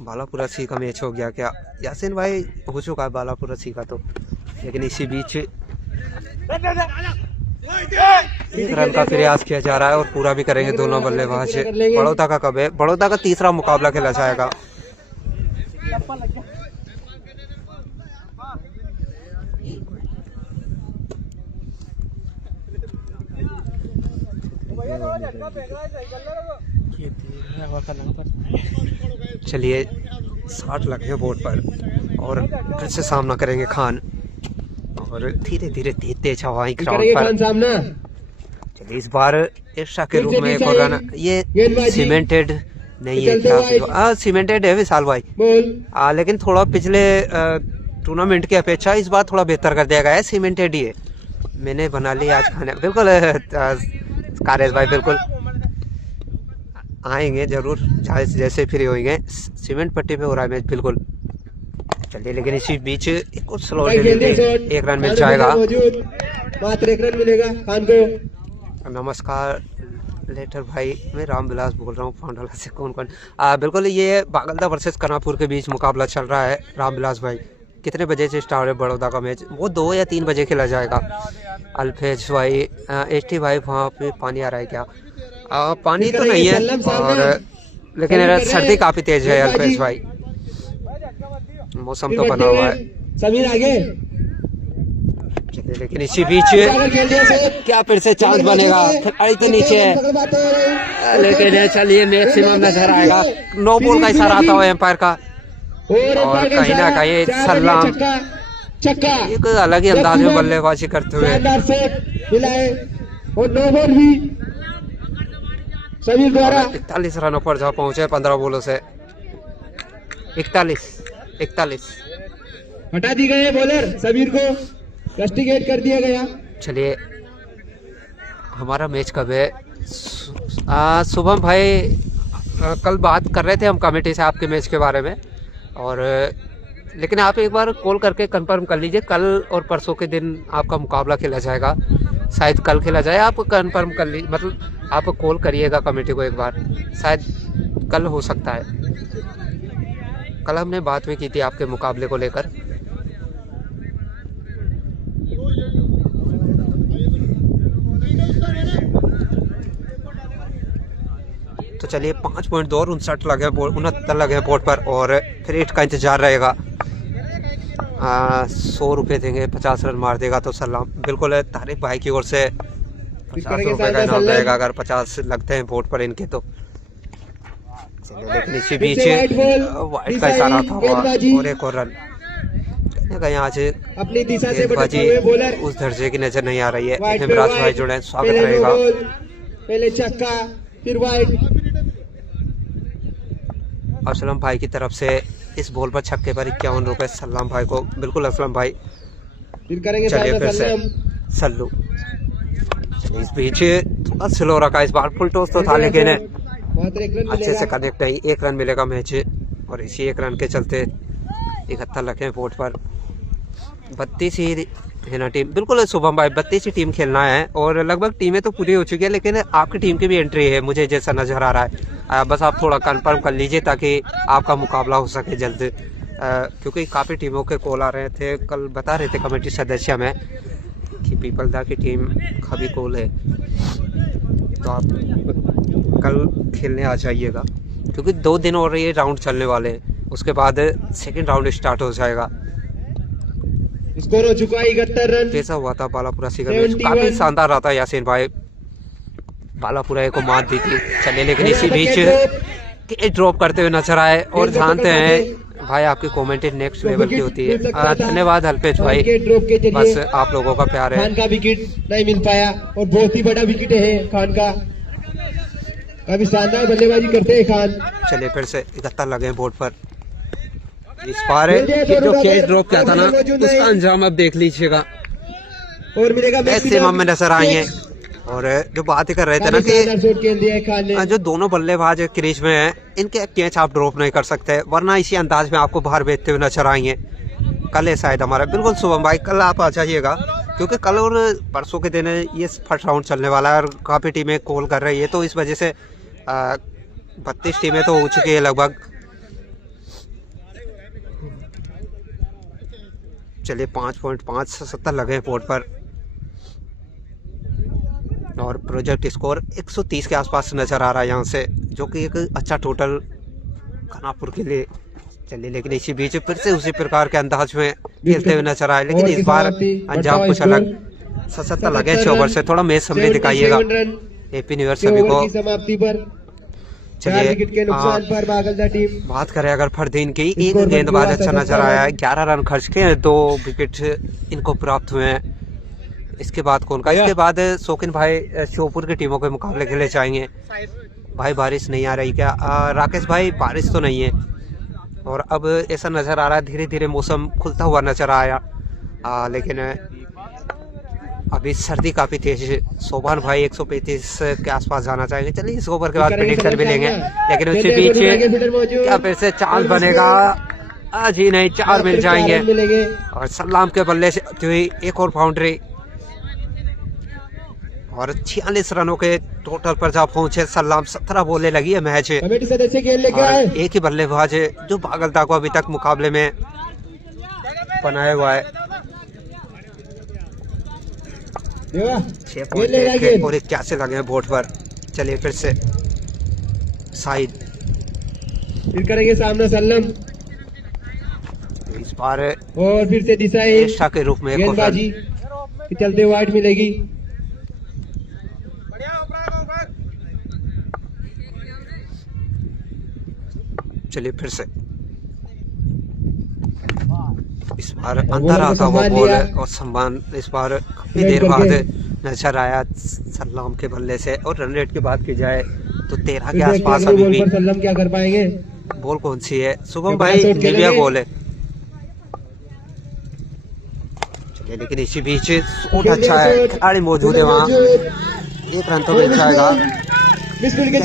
बालापुरा सी का मैच हो गया क्या? यासीन भाई हो चुका है बालापुरा सी का तो, लेकिन इसी बीच 1 रन का प्रयास किया जा रहा है और पूरा भी करेंगे दोनों बल्लेबाज। बड़ौदा का कब है? बड़ौदा का तीसरा मुकाबला खेला जाएगा। चलिए 60 लगे हैं बोर्ड पर और फिर से सामना करेंगे खान और धीरे धीरे तेज हवाएं ग्राउंड करेंगे पर। खान सामना। चलिए इस बार एक्स्ट्रा के फिर रूप से में एक दिशा और है। रन, ये गेंदबाजी। सीमेंटेड नहीं है चलते क्या? वाइड। हाँ सीमेंटेड है विशाल भाई। बोल। लेकिन थोड़ा पिछले टूर्नामेंट की अपेक्षा इस बार थोड़ा बेहतर कर दिया गया है, सीमेंटेड ही है। मैंने बना लिया आज खाने, बिल्कुल कारेश भाई बिल्कुल आएंगे जरूर जैसे फ्री होंगे। सीमेंट पट्टी पे हो रहा है मैच बिल्कुल। चलिए लेकिन इसी बीच एक और स्लो भाई खेल दिया शॉट। एक रन मिल खान जाएगा। मौजूद। मात्र 1 रन मिलेगा खान को। नमस्कार लेटर भाई, मैं रामविलास बोल रहा हूँ फांडाला से। कौन बिल्कुल ये बागलदा वर्सेस कनापुर के बीच मुकाबला चल रहा है। रामविलास भाई कितने बजे से स्टार्ट है बड़ौदा का मैच? वो 2 या 3 बजे खेला जाएगा। अल्फेज भाई एसटी भाई वहाँ पे पानी आ रहा है क्या? पानी तो नहीं है और लेकिन सर्दी काफी तेज है अल्फेज भाई, मौसम तो बना हुआ है। समीर आगे। लेकिन इसी बीच क्या फिर से चांस बनेगा? खिलाड़ी तो नीचे है लेकिन चलिए मैक्सिमम नजर आएगा। नो बॉल का इशारा आता हुआ एम्पायर का और कहीं ना कहीं सलाम चक्का एक अलग ही अंदाज में बल्लेबाजी करते हुए मिलाए और नो बॉल भी समीर द्वारा। 41 रनों पर जहाँ पहुंचे 15 बॉलों से। 41 हटा दी गए बॉलर समीर को रस्टिकेट कर दिया गया। चलिए हमारा मैच कब है? शुभम भाई कल बात कर रहे थे हम कमेटी से आपके मैच के बारे में और लेकिन आप एक बार कॉल करके कंफर्म कर लीजिए। कल और परसों के दिन आपका मुकाबला खेला जाएगा, शायद कल खेला जाए। आप कंफर्म कर लीजिए, मतलब आप कॉल करिएगा कमेटी को एक बार, शायद कल हो सकता है। कल हमने बात भी की थी आपके मुकाबले को लेकर। तो चलिए 5 पॉइंट 2 और 59 लगे 69 लगे बोर्ड पर और फिर 8 का इंतजार रहेगा। 100 रुपये देंगे, 50 रन मार देगा तो सलाम। बिल्कुल तारिक भाई की ओर से 50 रुपये का इनाम रहेगा अगर 50 लगते हैं बोर्ड पर इनके तो। लेकिन इसी बीच वाइट का इशारा था और एक और रन। कहीं आज अपनी दिशा से गेंदबाजी उस दर्जे की नजर नहीं आ रही है। हेमराज भाई जुड़े, स्वागत रहेगा। पहले चक्का फिर वाइड। असलम भाई की तरफ से इस बॉल पर छक्के पर 51 रुपए सलाम भाई को। बिल्कुल असलम भाई। फिर करेंगे चलिए फिर से सल्लू। इस बीच थोड़ा स्लो रखा इस बार, फुल टॉस तो था लेकिन अच्छे से कनेक्ट नहीं। 1 रन मिलेगा मैच और इसी 1 रन के चलते 71 लगे बोर्ड पर। 32 ही है ना टीम। बिल्कुल शुभम भाई 32 ही टीम खेलना है और लगभग टीमें तो पूरी हो चुकी है लेकिन आपकी टीम की भी एंट्री है मुझे जैसा नजर आ रहा है। बस आप थोड़ा कंफर्म कर लीजिए ताकि आपका मुकाबला हो सके जल्द, क्योंकि काफ़ी टीमों के कॉल आ रहे थे। कल बता रहे थे कमेटी सदस्य में कि पीपलदा की टीम का भी कॉल है, तो आप कल खेलने आ जाइएगा क्योंकि 2 दिन और ये राउंड चलने वाले हैं। उसके बाद सेकंड राउंड स्टार्ट हो जाएगा। स्कोर हो चुका है 71 रन। कैसा हुआ था बालापुरा सी का मैच? काफी शानदार रहा था यासीन भाई, बालापुरा को मात दी थी। चलिए लेकिन इसी बीच ड्रॉप करते हुए नजर आए और जानते हैं भाई आपकी कमेंटेड नेक्स्ट लेवल की होती है। धन्यवाद अल्पेश भाई, बस आप लोगों का प्यार है। खान का विकेट नहीं मिल पाया और बहुत ही बड़ा विकेट है खान का, काफी शानदार बल्लेबाजी करते हैं खान। चलिए फिर से 71 लगे बोर्ड पर। इस बार जो कैच ड्रॉप किया था ना उसका अंजाम अब देख लीजिएगा। और मिलेगा ऐसे में नजर आई है और जो बात कर रहे थे ना कि जो दोनों बल्लेबाज क्रीज में हैं इनके कैच आप ड्रॉप नहीं कर सकते, वरना इसी अंदाज में आपको बाहर भेजते हुए नजर आएंगे। कल है शायद हमारा। बिल्कुल शुभम भाई कल आप आ जाइएगा क्योंकि कल और परसों के दिन ये फर्स्ट राउंड चलने वाला है और काफ़ी टीमें कॉल कर रही है, तो इस वजह से 32 टीमें तो हो चुकी है लगभग। चलिए 5.570 लगे बोर्ड पर और प्रोजेक्ट स्कोर 130 के आसपास नजर आ रहा है यहाँ से, जो कि एक अच्छा टोटल खानापुर के लिए। चलिए लेकिन इसी बीच फिर से उसी प्रकार के अंदाज में खेलते हुए नजर आए, लेकिन इस बार अंजाम कुछ अलग। 77 लगे 6 ओवर से, थोड़ा मैच सामने दिखाइएगा। हैप्पी न्यू ईयर के सभी ओवर को। की समाप्ति पर 4 चलिए विकेट के नुकसान पर बागलदा टीम बात करें अगर फरदीन की, एक स्कोर गेंदबाज पर अच्छा हुआ नजर आया है, 11 रन खर्च के 2 विकेट इनको प्राप्त हुए हैं। इसके बाद कौन का, इसके बाद शौकीन भाई श्योपुर की टीमों के मुकाबले खेले जाएंगे। भाई बारिश नहीं आ रही क्या? राकेश भाई बारिश तो नहीं है, और अब ऐसा नज़र आ रहा है धीरे धीरे मौसम खुलता हुआ नजर आया, लेकिन अभी सर्दी काफ़ी तेज है। सोभान भाई 135 के आसपास जाना चाहेंगे। चलिए इस ओवर के बाद प्रेडिक्शन भी लेंगे, लेकिन उसके बीच क्या फिर से चांस बनेगा? जी नहीं, 4 मिल जाएंगे। और सलाम के बल्ले से होती हुई एक और बाउंड्री, और 46 रनों के टोटल पर जा पहुंचे सलाम। 17 बॉलें लगी है मैच, कमेटी सदस्य खेल लेके और आए। एक ही बल्लेबाज है जो बागलदा को अभी तक मुकाबले में बनाया हुआ है। देवा 6 खेल ले रहा गेंद। और 81 लगे हैं बोर्ड पर। चलिए फिर से साइड, फिर करेंगे सामना सल्लम, इस बार और फिर से डिसाइड एस्ट्रा के रूप में एक और रन। गेंदबाजी के चलते वाइड मिलेगी। चलिए फिर से इस बार अंदर आता हुआ बॉल है, और सम्मान इस बार काफी देर बाद नजर आया सलाम के बल्ले से। और रन रेट की बात की जाए तो 13 के आसपास अभी भी। सल्लम क्या कर पाएंगे? बॉल कौन सी है? शुभम भाई निविया बॉल है। चलिए लेकिन इसी बीच शॉट अच्छा है, खिलाड़ी मौजूद है वहाँ, 1 रन तो मिल जाएगा। दूसरे की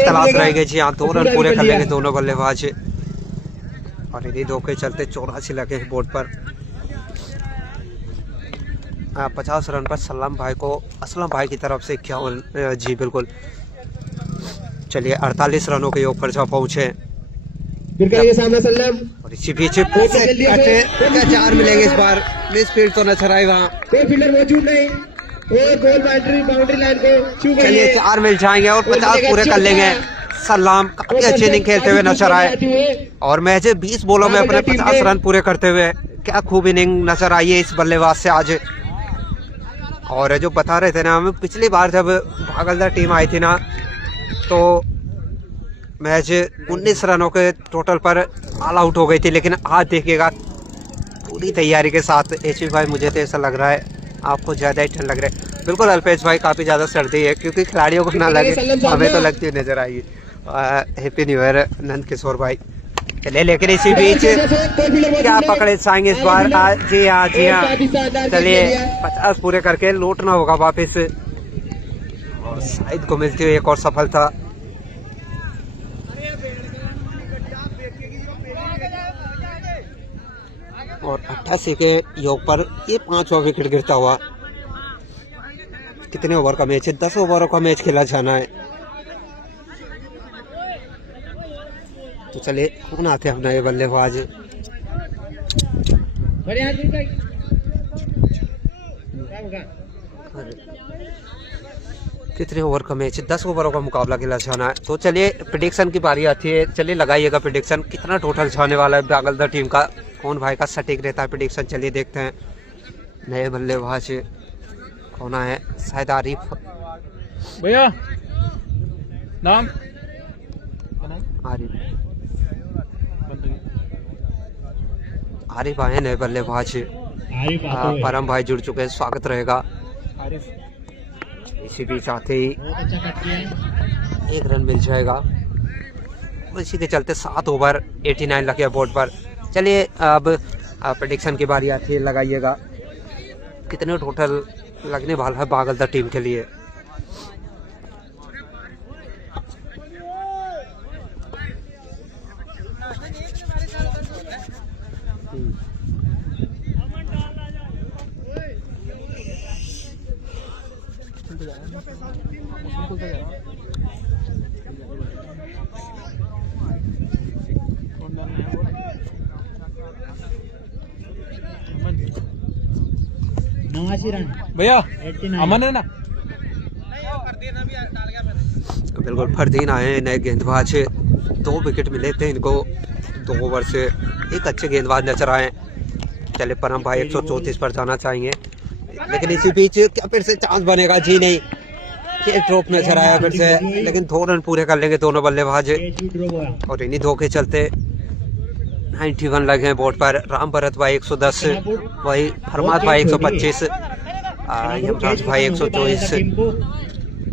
तलाश रहेगी जी हाँ, 2 रन पूरे कर लेंगे दोनों बल्लेबाज। और इन्हीं 2 के चलते 84 लगे हैं बोर्ड पर। 50 रन पर सलाम भाई को असलम भाई की तरफ से 51, जी बिल्कुल। चलिए 48 रनों के योग पर जा पहुंचे, फिर करेंगे सामना सल्लम, और इसी बीच 4 मिलेंगे इस बार। मिस फील्ड तो नजर आई वहाँ। कोई फील्डर मौजूद नहीं, एक गोल बाउंड्री लाइन को छू गई चलिए है। 4 मिल जाएंगे और 50 पूरे कर लेंगे। सलाम काफी अच्छी इनिंग खेलते हुए नजर आए, और मैच 20 बॉलों में अपने 50 रन पूरे करते हुए क्या खूब इनिंग नजर आई है इस बल्लेबाज से आज। और जो बता रहे थे ना, हमें पिछली बार जब बागलदा टीम आई थी ना, तो मैच 19 रनों के टोटल पर ऑल आउट हो गई थी, लेकिन आज देखिएगा पूरी तैयारी के साथ। एचपी भाई मुझे तो ऐसा लग रहा है आपको ज्यादा ही ठंड लग रहा है। बिल्कुल अल्पेश भाई, काफी ज्यादा सर्दी है, क्योंकि खिलाड़ियों को ना लगे, हमें तो लगती हुई नजर आई। Happy new year Nand Kishore भाई। चले लेकिन इसी बीच क्या पकड़े जाएंगे इस बार? जी हाँ जी हाँ, चलिए 50 पूरे करके लौटना होगा वापस, और शाहिद को मिलती हुई एक और सफलता। और 88 के योग पर ये 5वां विकेट गिरता हुआ। कितने ओवर का मैच है? 10 ओवरों का मैच खेला जाना है। तो चलिए कौन आते हैं अपना ये बल्लेबाज? कितने ओवर का मैच है? 10 ओवरों का मुकाबला खेला जाना है। तो चलिए प्रेडिक्शन की बारी आती है। चलिए लगाइएगा प्रेडिक्शन, कितना टोटल जाने वाला है बागलदा टीम का, कौन भाई का सटीक रहता है प्रेडिक्शन। चलिए देखते हैं नए बल्लेबाज कौन है। शायद आरिफ भैया नाम आरिफ आए नए बल्लेबाज। परम भाई जुड़ चुके हैं, स्वागत रहेगा। इसी बीच आते ही 1 रन मिल जाएगा। इसी के चलते 7 ओवर 89 लगे बोर्ड पर। चलिए अब प्रेडिक्शन की बारी आती है, लगाइएगा कितने टोटल लगने वाला है बागलदा टीम के लिए। भैया अमन है ना? बिल्कुल फरदीन आए नए गेंदबाज, 2 विकेट मिले थे इनको 2 ओवर से। एक अच्छे गेंदबाज नजर आए। चले परम भाई 134 पर जाना चाहेंगे, लेकिन इसी बीच क्या फिर से चांस बनेगा? जी नहीं, ये ड्रॉप नजर आया फिर से, लेकिन 2 रन पूरे कर लेंगे दोनों बल्लेबाज। और इन्हीं 2 के चलते 91 लगे हैं बोर्ड पर। राम भरत भाई 110, वही फरमाद भाई 125, यमराज भाई 124,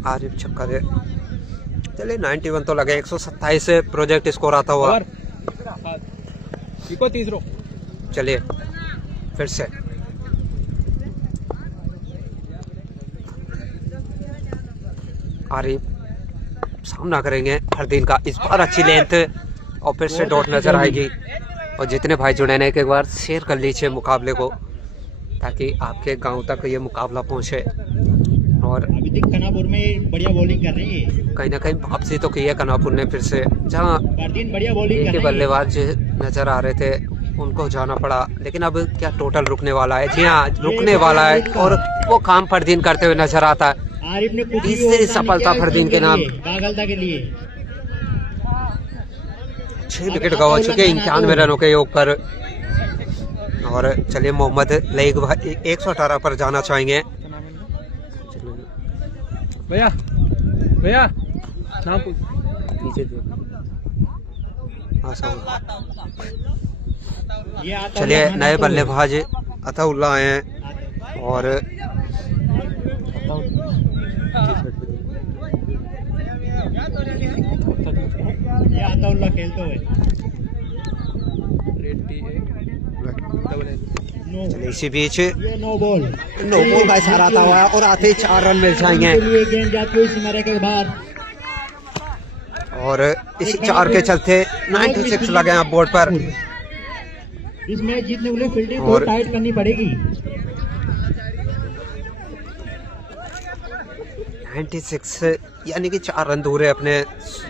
आरिफ छक्का दे। चलिए 91 तो लगे। 127 प्रोजेक्ट स्कोर आता हुआ। तीसरो चलिए फिर से आरिफ सामना करेंगे फरदीन का, इस बार अच्छी लेंथ और फिर से डॉट नजर आएगी। और जितने भाई जुड़े हैं एक बार शेयर कर लीजिए मुकाबले को, ताकि आपके गांव तक ये मुकाबला पहुंचे। और अभी तक कनापुर में बढ़िया बॉलिंग कर रही है, कहीं ना कहीं वापसी तो की है कनापुर ने फिर से, जहां बढ़िया बॉलिंग एक बल्लेबाज नजर आ रहे थे उनको जाना पड़ा। लेकिन अब क्या टोटल रुकने वाला है? जी हाँ, रुकने वाला है और वो काम फरदीन करते हुए नजर आता है। आरिफ ने तीसरी सफलता फरदीन के नाम। पागलता के लिए 6 विकेट गवा चुके 91 रनों के योग पर। और चलिए मोहम्मद लईक भाई 118 पर जाना चाहेंगे। भैया भैया नाम चलिए नए बल्लेबाज अताउल्लाह आए हैं और अताउल्लाह खेलते हुए। चलिए इसी बीच नो बॉल का इशारा आता हुआ और आते ही 4 रन मिल जाएंगे। गेंद जाती हुई सीमारे के बाद और इसी 4 के चलते 96 लगे हैं बोर्ड पर। इस मैच जीतने के लिए फील्डिंग और बहुत टाइट करनी पड़ेगी। 96 यानी कि 4 रन दूर है अपने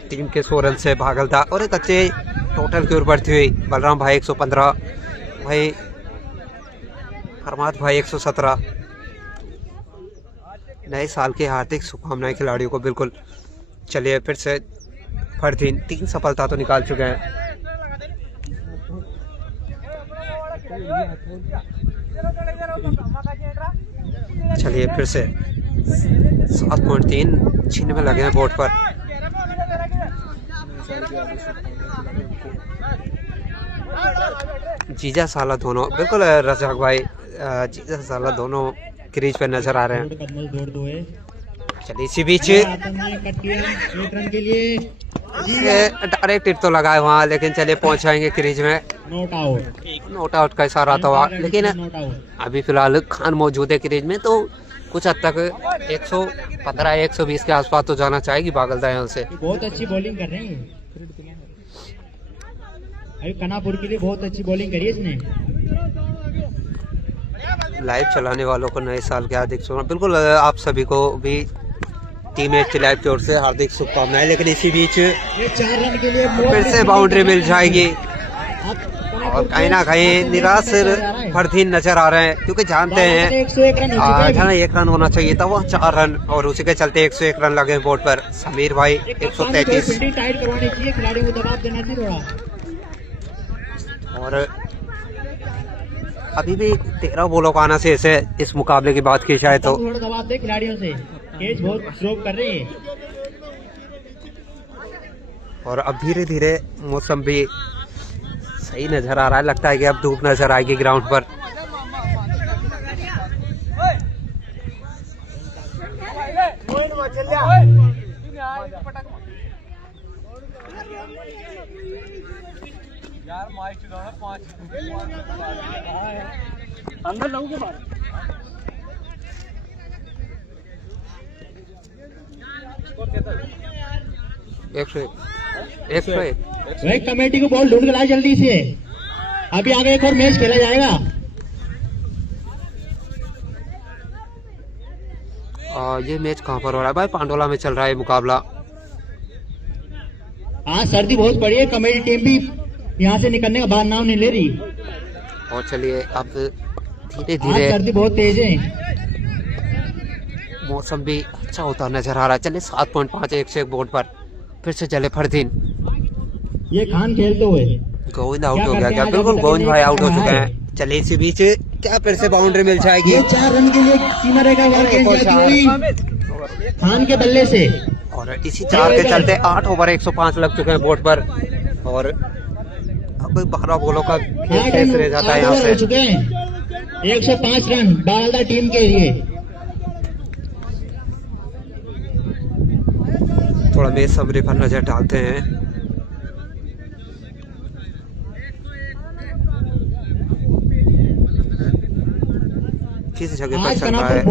टीम के 100 रन से भागल था। और एक अच्छे टोटल की ओर बढ़ती हुई बलराम भाई 115, भाई फरमाद भाई 117। नए साल की हार्दिक शुभकामनाएं खिलाड़ियों को। बिल्कुल चलिए फिर से फरदीन 3 सफलता तो निकाल चुके हैं। चलिए फिर से 7.3 96 लगे हैं बोर्ड पर। जीजा साला दोनों, बिल्कुल रजाक भाई जीजा साला दोनों क्रीज पे नजर आ रहे हैं। चलिए इसी बीच डायरेक्ट हिट तो लगाए वहाँ, लेकिन चलिए पहुंच जाएंगे क्रीज में। नॉट आउट का इशारा आता हुआ, लेकिन अभी फिलहाल खान मौजूद है क्रीज में, तो कुछ हद तक 115-120 के आसपास तो जाना चाहेगी बागलदा यहाँ से। बहुत अच्छी बॉलिंग कर रहे हैं अभी कनापुर के लिए, बहुत अच्छी बॉलिंग करी है इसने। लाइव चलाने वालों को नए साल के हार्दिक शुभकामनाएं। बिल्कुल आप सभी को भी टीम एच लाइव की ओर से हार्दिक शुभकामनाएं। लेकिन इसी बीच ये 4 रन के लिए फिर से बाउंड्री मिल जाएगी और कहीं ना कहीं निराश फरदीन नजर आ रहे हैं, क्योंकि जानते हैं जहाँ 1 रन होना चाहिए था वहाँ 4 रन, और उसी के चलते 101 रन लगे बोर्ड पर। समीर भाई 133 टाइट करवानी चाहिए, खिलाड़ियों को दबाव देना चाहिए थोड़ा। और अभी भी 13 बॉलों का आना से इस मुकाबले की बात की जाए तो थोड़ा दबाव दे खिलाड़ियों से, केज बहुत स्लो कर रहे हैं। और अब धीरे धीरे मौसम भी सही नजर आ रहा है। लगता है कि अब धूप नजर आएगी ग्राउंड पर। अंदर लाऊं के बाहर 101 भाई कमेटी को बॉल ढूंढ के लाए जल्दी से, अभी आगे एक और मैच खेला जाएगा। ये मैच कहाँ पर हो रहा है भाई? पांडोला में चल रहा है मुकाबला। आज सर्दी बहुत पड़ी है, कमेटी टीम भी यहाँ से निकलने का बाद नाम नहीं ले रही। और चलिए अब धीरे आज धीरे सर्दी बहुत तेज है, मौसम भी अच्छा होता नजर आ रहा है। चलिए 7.5 101 बोर्ड पर फिर से चले फरदीन। ये खान खेलते हुए गोविंद आउट हो गया क्या? बिल्कुल गोविंद भाई आउट हो चुके हैं। चलिए इसी बीच क्या फिर से बाउंड्री मिल जाएगी? ये 4 रन के लिए सीमा रेखा वार गेंद जाती हुई। खान के बल्ले से। और इसी 4 के चलते 8 ओवर 105 लग चुके हैं बोर्ड पर। और अब 12 बॉलों का खेल शेष रह जाता है यहाँ से। 105 रन बालदा टीम के लिए। थोड़ा मेज समरी पर नजर डालते हैं। किस जगह पर चल रहा है?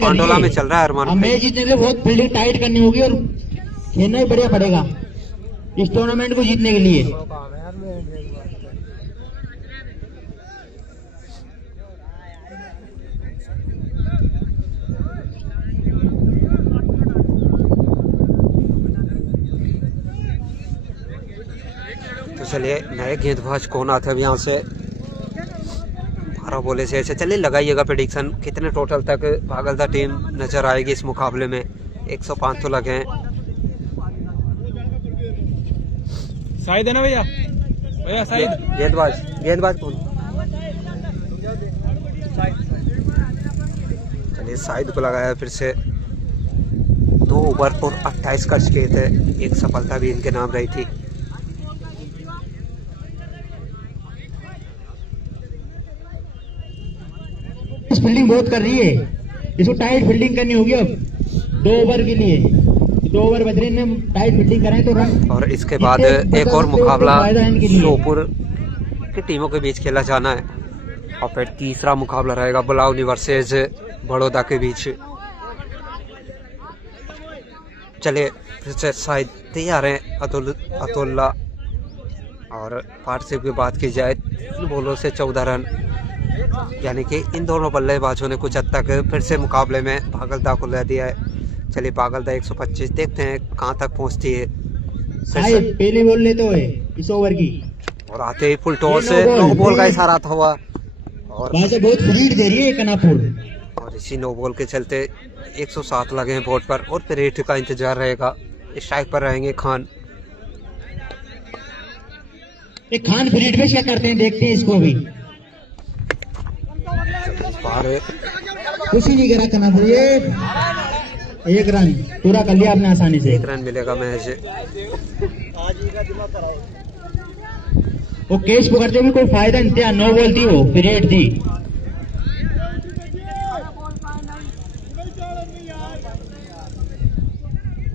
पांडोला में चल रहा है अरमान। मैच जीतने के लिए बहुत फील्डिंग टाइट करनी होगी और खेलना ही बढ़िया पड़ेगा इस टूर्नामेंट को जीतने के लिए। तो चलिए नए गेंदबाज कौन आते हैं अब यहाँ से? 12 बोले से ऐसे। चलिए लगाइएगा प्रेडिक्शन, कितने टोटल तक भागलदा टीम नजर आएगी इस मुकाबले में? 105 तो लगे हैं। शाहिद है ना भैया? भैया शाहिद गेंदबाज कौन? चलिए शाहिद को लगाया फिर से। 2 ओवर और 28 खर्च किए थे, एक सफलता भी इनके नाम रही थी। फील्डिंग बहुत कर रही है, इसको टाइट फील्डिंग करनी होगी अब 2 ओवर के लिए। 2 ओवर बज रहे हैं, टाइट फील्डिंग कराएं तो रन। और इसके बाद एक और मुकाबला श्योपुर की टीमों के बीच खेला जाना है। और फिर तीसरा मुकाबला रहेगा बलाउनी वर्सेस बड़ौदा के बीच। चलिए फिर से शायद तैयार हैं अतुल्ला। और पार्टनरशिप की बात की जाए, 3 बॉलों से 14 रन, यानी कि इन दोनों बल्लेबाजों ने कुछ हद तक फिर से मुकाबले में भागलदा को ले दिया है। चलिए भागलदा 125, देखते हैं कहां तक पहुंचती है। पहले बॉल लेते हुए इस ओवर की। और आते ही फुल टॉस, नो बॉल का इशारा था हुआ। और बहुत लीड दे रही है कनापुर। और इसी नो बॉल के चलते 107 लगे हैं बोर्ड पर। और फिर रेट का इंतजार रहेगा। स्ट्राइक पर रहेंगे खान। खान फ्रीड पे क्या करते हैं, देखते हैं इसको भी। कुछ ही नहीं करा कनापुर, ये 1 रन पूरा कर लिया आपने आसानी से। 1 रन मिलेगा मैच। वो कैच पकड़ते भी कोई फायदा नहीं था, 9 बॉल थी, वो पीरियड थी।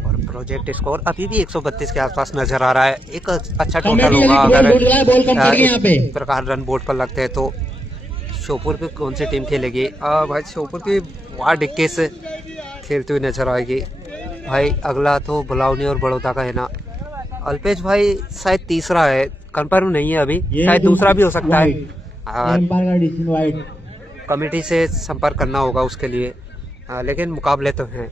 और प्रोजेक्ट स्कोर अभी भी 132 के आसपास नजर आ रहा है। एक अच्छा टोटल होगा अगर इस प्रकार रन बोर्ड पर लगते हैं तो। श्योपुर की कौन सी टीम खेलेगी? भाई श्योपुर की वार्ड 21 खेलती हुई नजर आएगी। भाई अगला तो बलाउनी और बड़ौदा का है ना। अल्पेश भाई शायद तीसरा है, कंफर्म नहीं है अभी, शायद दूसरा भी हो सकता है। कमेटी से संपर्क करना होगा उसके लिए, लेकिन मुकाबले तो हैं।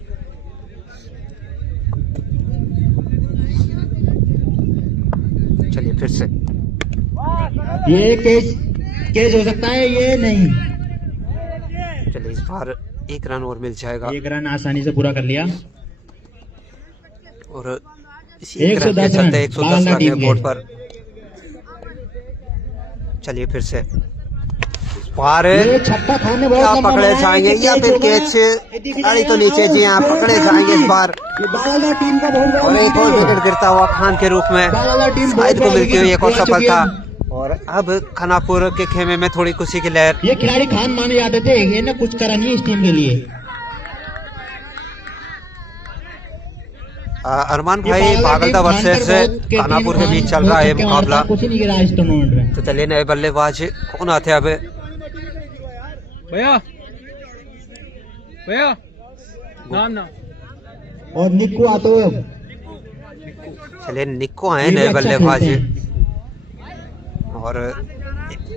चलिए फिर से ये केस हो सकता है, ये नहीं। चलिए इस बार 1 रन और मिल जाएगा। 1 रन आसानी से पूरा कर लिया। और इसी 1 रन के चलते 110 रन है बोर्ड पर। चलिए फिर से इस बार क्या पकड़े जाएंगे या फिर कैच गाड़ी तो नीचे जी हाँ पकड़े जाएंगे इस बार। और एक और विकेट गिरता हुआ खान के रूप में शाहिद को मिलती हुई एक और सफलता। और अब खानापुर के खेमे में थोड़ी खुशी की लहर। ये खिलाड़ी खान माने जाते थे, ये ना कुछ करा नहीं इस टीम के लिए। अरमान भाई भागलदा वर्सेस खानापुर के बीच चल रहा है मुकाबला। कुछ नहीं गिरा इस टूर्नामेंट में। तो चलिए नए बल्लेबाज कौन आते हैं अब? भैया नाम और निक्कू आते हुए। चलिए निक्को आए नए बल्लेबाज। और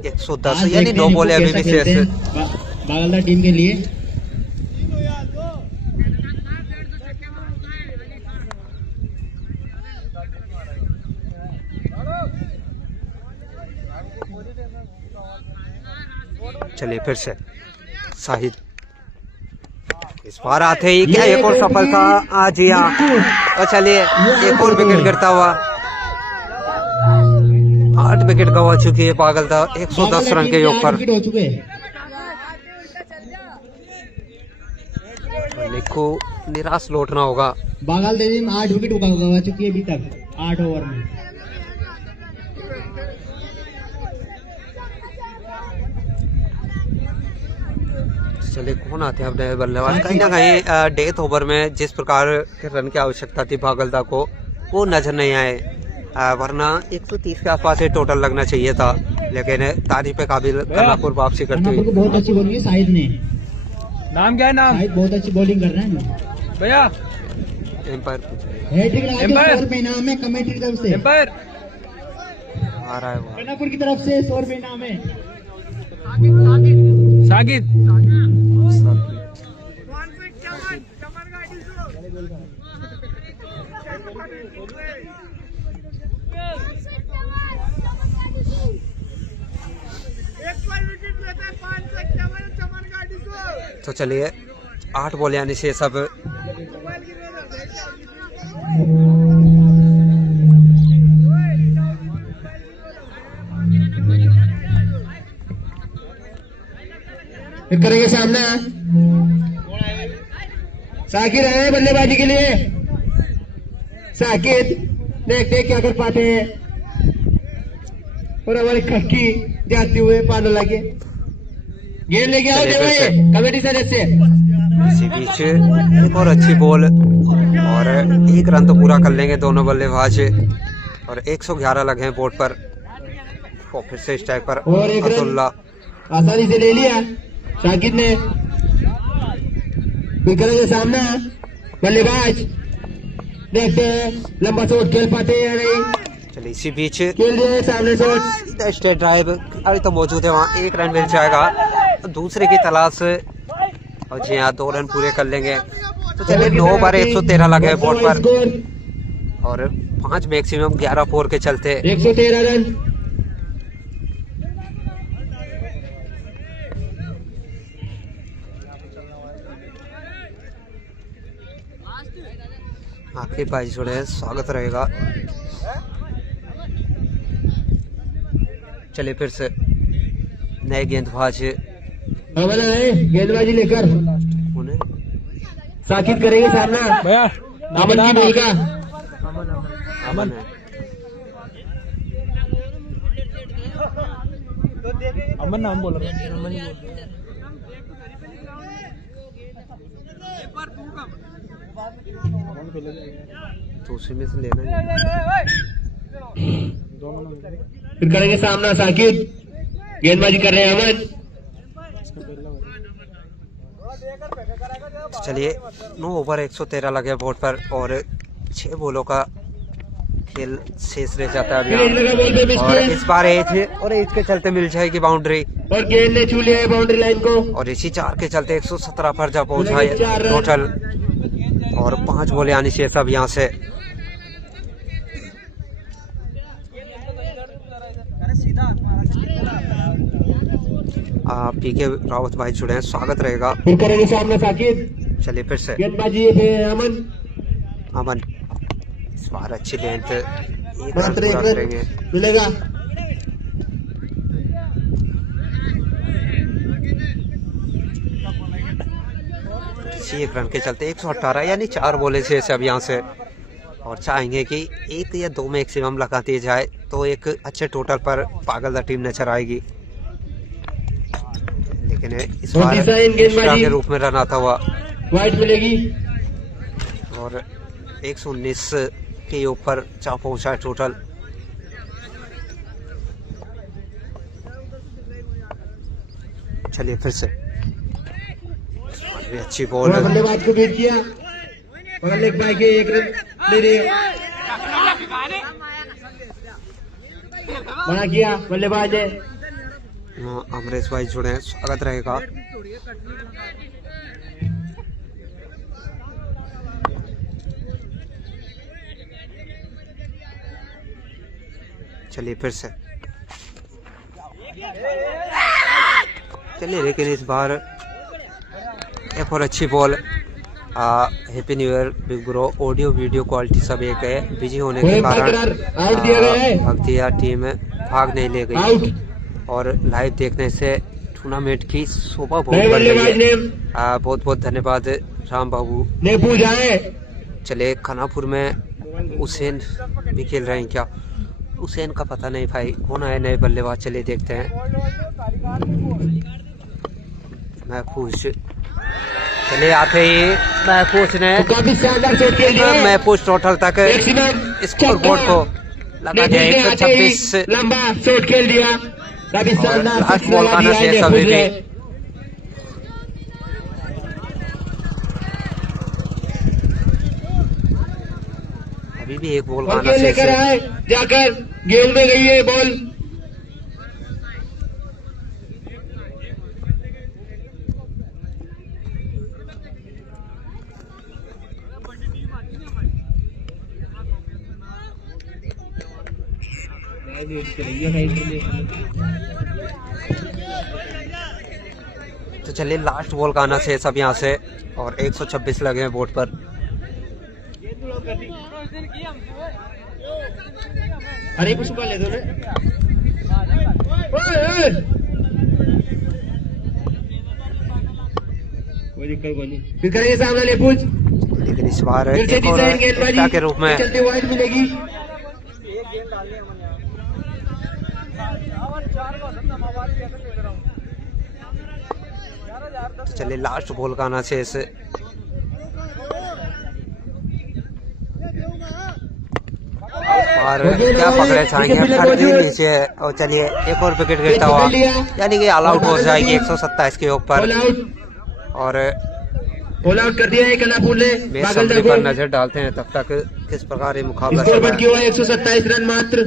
110 यानी 9 बॉलें अभी भी शेष भागलदा टीम के लिए। चलिए फिर से शाहिद इस बार आते ही क्या एक और सफलता। जी हाँ, और चलिए एक और विकेट गिरता हुआ। 8 विकेट गवा चुकी है भागलदा 110 रन के योग पर। को निराश लौटना होगा। बांगल देवी में 8 विकेट गवा चुकी है अभी तक 8 ओवर में। चलिए कौन आते हैं अपने बल्लेबाज। कहीं ना कहीं डेथ ओवर में जिस प्रकार के रन की आवश्यकता थी बागलदा को वो नजर नहीं आए, वरना 130 के आसपास टोटल लगना चाहिए था, लेकिन तारीफ पे काबिल कनापुर वापसी करती हुई। बहुत अच्छी बॉलिंग है शाहिद ने। नाम क्या है? नाम शाहिद बहुत अच्छी बॉलिंग कर रहे हैं भैया। एम्पायर एम्पायर पे इनाम है कमेटी की तरफ से। एम्पायर आ रहा है वो। कनापुर की तरफ से 100 रुपए इनाम है। साकिब तो चलिए 8 बॉल यानी से सब करेंगे सामना। साकिब है बल्लेबाजी के लिए। साकिब देखते क्या कर पाते हैं। और हमारी खक्की जाते हुए पालो लगे गेंद लेके आओ कमेटी सदस्य। इसी बीच एक और अच्छी बॉल और 1 रन तो पूरा कर लेंगे दोनों बल्लेबाज और 111 लगे हैं बोर्ड पर। और फिर से स्ट्राइक पर और एक रन अब्दुल्ला आसानी से ले लिया शाकिब ने। करेंगे सामना बल्लेबाज देखते हैं लंबा शॉट खेल पाते हैं या नहीं। चलिए इसी बीच खेल दिए सामने शॉट। सीधा स्ट्रेट ड्राइव खिलाड़ी तो मौजूद है वहाँ, 1 रन मिल जाएगा दूसरे की तलाश। और जी हाँ 2 रन पूरे कर लेंगे। तो चलिए 9 ओवर 113 लगे बोर्ड पर और 5 मैक्सिमम 11 4 के चलते 113 रन। आखिरी बाजी जोड़े स्वागत रहेगा। चलिए फिर से नए गेंदबाज अमन है गेंदबाजी लेकर उन्हें साकिब करेंगे सामना। भैया अमन की बॉल का अमन है। अमन नाम बोल रहा है। तो उसी में से लेना है। फिर करेंगे सामना साकिब गेंदबाजी कर रहे हैं अमन। तो चलिए 9 ओवर 113 लगे बोर्ड पर और 6 बॉलों का खेल शेष रह जाता है अभी। और इस बार एज के चलते मिल जाएगी बाउंड्री और गेंद ने छू लिया है बाउंड्री लाइन को। और इसी 4 के चलते 117 पर जा पहुंचा है टोटल और 5 बॉल यानी शेष अब यहाँ से। पीके रावत भाई जुड़े हैं, स्वागत रहेगा। फिर करेंगे सामना साकिब। चलिए फिर से गेंदबाजी पे अमन। अमन इस बार अच्छी लेंथ 1 रन मात्र पूरा 1 करेंगे। रन मिलेगा। इसी 1 रन के चलते 118 यानी 4 बॉलें शेष अब यहाँ से। और चाहेंगे कि 1 या 2 मैक्सिमम लगा दिए जाए तो एक अच्छे टोटल पर पागलदा टीम नजर आएगी, लेकिन इस बार एक्स्ट्रा के रूप में रन आता हुआ वाइट मिलेगी। और 119 के ऊपर जा पहुंचा है टोटल। चलिए फिर से अच्छी बॉल बल्लेबाज को बीट किया और एक भाई के 1 रन ले रही बड़ा किया बल्लेबाज है। अमरेश भाई जुड़े हैं, स्वागत रहेगा। चलिए फिर से चलिए, लेकिन इस बार एक और अच्छी ball. Happy new year big bro. Audio video quality सब एक है, बिजी होने के कारण भक्तिया टीम भाग नहीं ले गई और लाइव देखने से टूर्नामेंट की शोभा बहुत बढ़ गई है। बहुत बहुत धन्यवाद राम बाबू। नेपू जाए। चले खानापुर में हुसैन भी खेल रहे हैं क्या? हुसैन का पता नहीं भाई, कौन आए नए बल्लेबाज, चले देखते हैं। महफूज चले आते ही महफूज ने तो काफी शानदार शॉट खेल दिया है। महफूज टोटल तक मैक्सिमम स्कोर बोर्ड को लगा दिया 126। लंबा शॉट खेल दिया, काफी और शानदार लास्ट शॉट बॉल लगा का दिया नसीब है अभी नेपू भी। ने। अभी भी एक बॉल का और खेल नसीब लेकर से आए, जाकर गेंद में गई है बॉल। तो चलिए लास्ट बॉल का आना से सब यहाँ से, और 126 लगे हैं बोर्ड पर। अरे कुछ ले दो रे। ओए, कोई दिक्कत कोई नहीं, फिर करेंगे सामने ले पूछ। लेकिन इस बार फिर से एक और डिजाइन गेंदबाजी एक्स्ट्रा के रूप में चलते वाइड मिलेगी। तो चलिए लास्ट बॉल का आना से इसे, और क्या पकड़े जाएंगे फट के नीचे। और चलिए एक और विकेट गिरता हुआ, यानी कि ऑल आउट हो जाएगी 127 के ऊपर। ऑल आउट, और ऑल आउट कर दिया है कनापुर ने मैच बागल समरी पर को। नजर डालते हैं, तब तक किस प्रकार ये मुकाबला स्कोर चल रहा बन है। किया हुआ है 127 रन मात्र।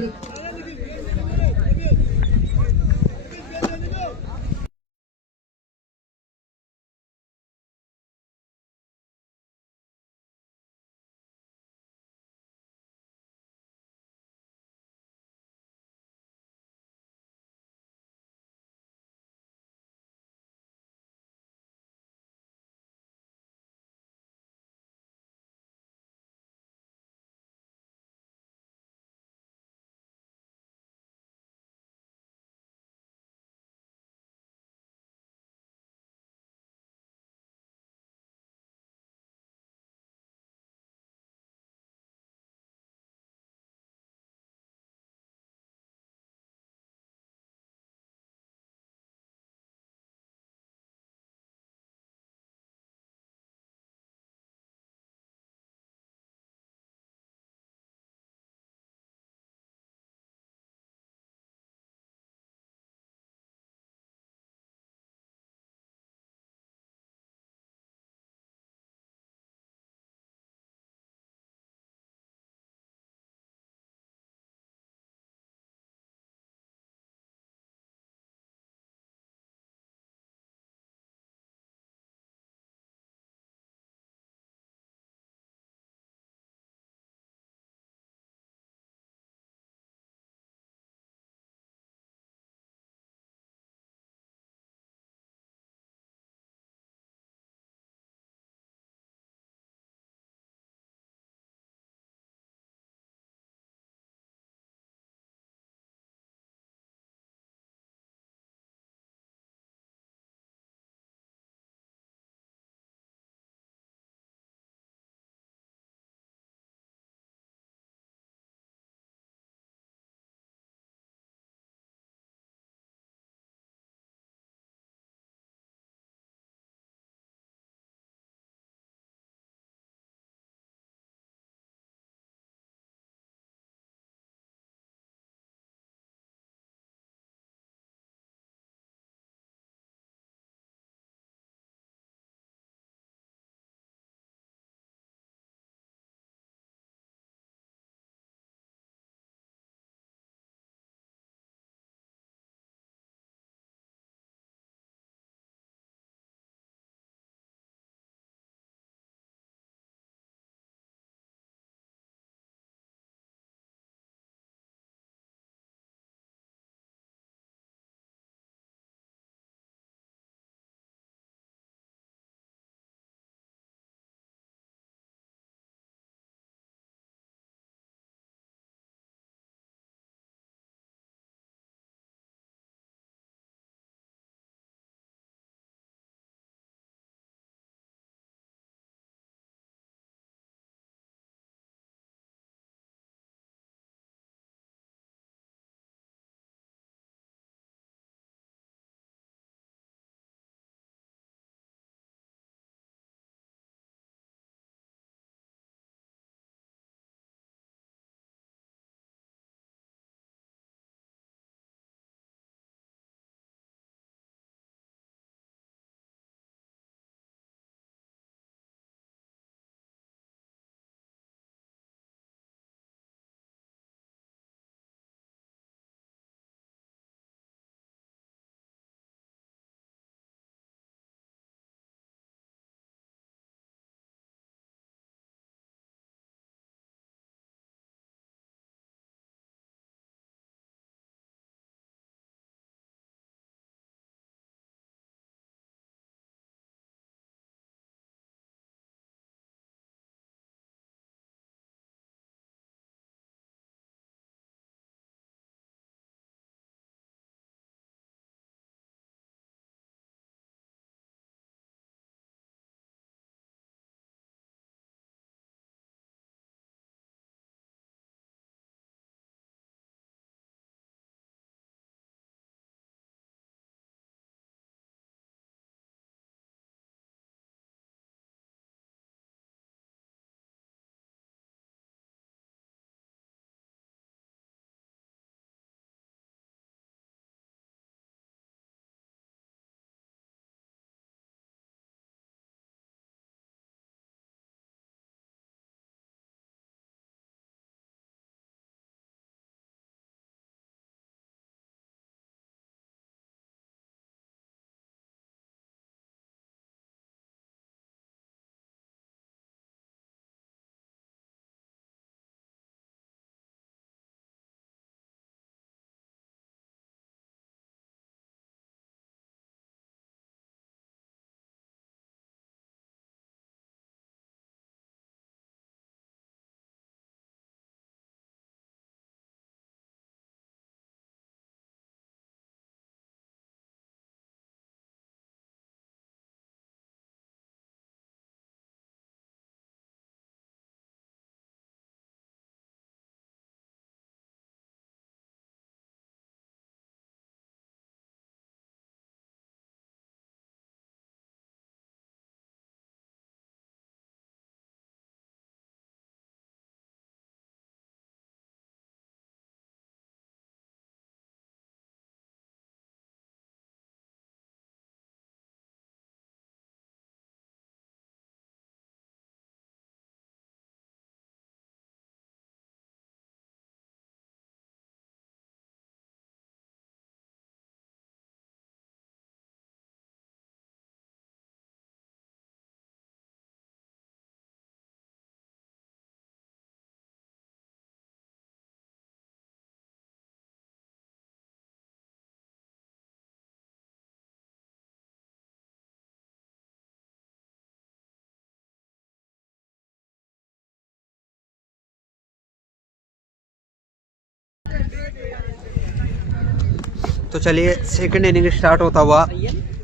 तो चलिए सेकंड इनिंग स्टार्ट होता हुआ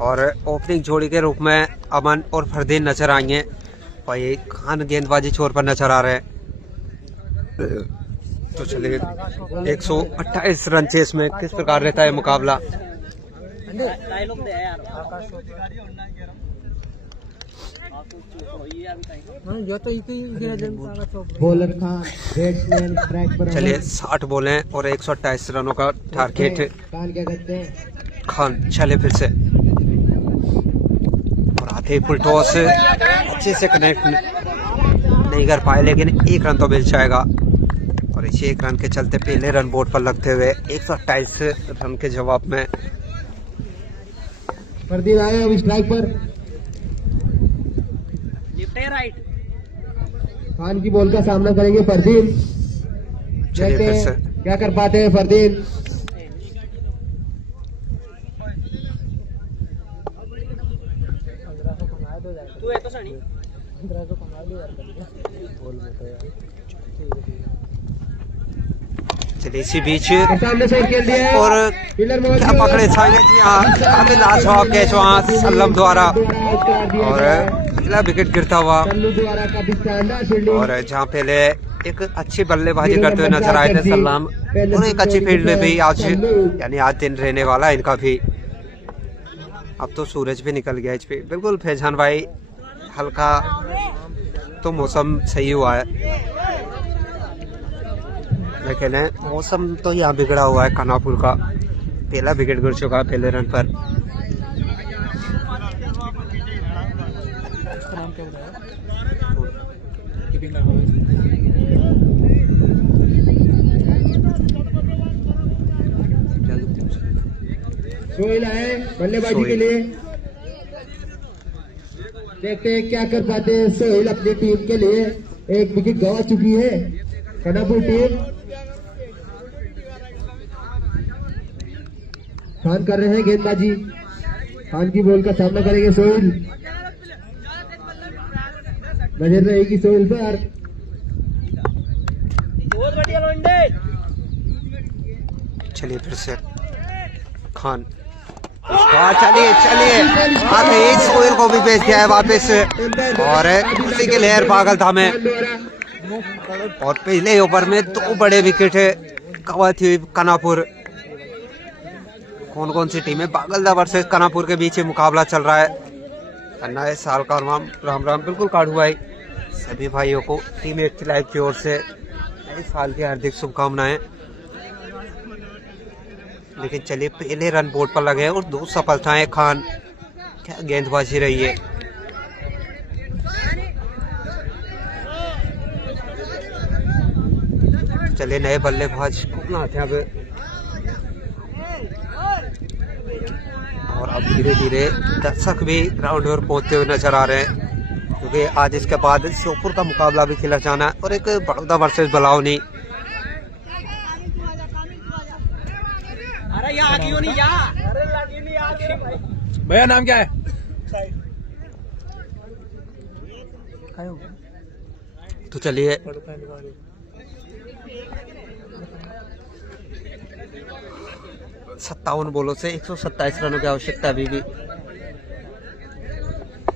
और ओपनिंग जोड़ी के रूप में अमन और फरदीन नजर आएंगे और ये खान गेंदबाजी छोर पर नजर आ रहे हैं। तो चलिए 128 रन चेस में किस प्रकार रहता है मुकाबला। बॉलर खान, बैट्समैन ट्रैक पर। चलिए 60 बॉलें और 128 रनों का टारगेट। खान क्या करते हैं? खान चले फिर से और आते ही फुल टॉस अच्छे से कनेक्ट नहीं कर पाए, लेकिन 1 रन तो मिल जाएगा और इसी 1 रन के चलते पहले रन बोर्ड पर लगते हुए 128 रन के जवाब में फरदीन आए अब स्ट्राइक पर। राइट खान की बॉल का सामना करेंगे फरदीन। चलिए फिर से क्या कर पाते हैं फरदीन? चलिए इसी बीच सामने से खेल दिया है और फील्डर क्या पकड़े छाएंगे जी हाँ, काफी लाजवाब कैच वहाँ सल्लम द्वारा और पहला विकेट गिरता हुआ। द्वारा काफी शानदार फील्डिंग। और जहाँ पहले एक अच्छी बल्लेबाजी करते हुए नजर आए थे सलाम और एक अच्छी फील्ड में भी आज यानी आज दिन रहने वाला है इनका भी। अब तो सूरज भी निकल गया इस पे बिल्कुल फैजान भाई, हल्का तो मौसम सही हुआ है, लेकिन मौसम तो यहाँ बिगड़ा हुआ है। खानापुर का पहला विकेट गिर चुका है पहले रन पर। सोहेल आए बल्लेबाजी के लिए, देखते हैं क्या कर पाते हैं सोहेल अपनी टीम के लिए। एक विकेट गंवा चुकी है खानापुर टीम। खान कर रहे हैं गेंदबाजी। खान की बॉल का सामना करेंगे सोहेल। नजर रहेगी सोहेल पर। चलिए फिर से खान, चलिए चलिए आते ही सोहेल को भी भेज दिया है वापस और उसी के लहर पागल था में और पहले ओवर में 2 बड़े विकेट कवर थी खानापुर। कौन कौन सी टीमें बागलदा वर्सेस खानापुर के बीच मुकाबला चल रहा है। नए साल का राम राम बिल्कुल काढ़ू भाई, सभी भाइयों को टीम एक्ट लाइव की ओर से नए साल की हार्दिक शुभकामनाएं। लेकिन चलिए पहले रन बोर्ड पर लगे और 2 सफलताएं। खान क्या गेंदबाजी रही है। चलिए नए बल्लेबाज कौन आते हैं अब और अब धीरे धीरे दर्शक भी ग्राउंड पर पहुंचते हुए नजर आ रहे हैं, क्योंकि आज इसके बाद श्योपुर का मुकाबला भी खेला जाना है और एक बड़ौदा वर्सेस बलावनी। भैया नाम क्या है? तो चलिए 57 बॉलों से 127 रनों की आवश्यकता अभी भी।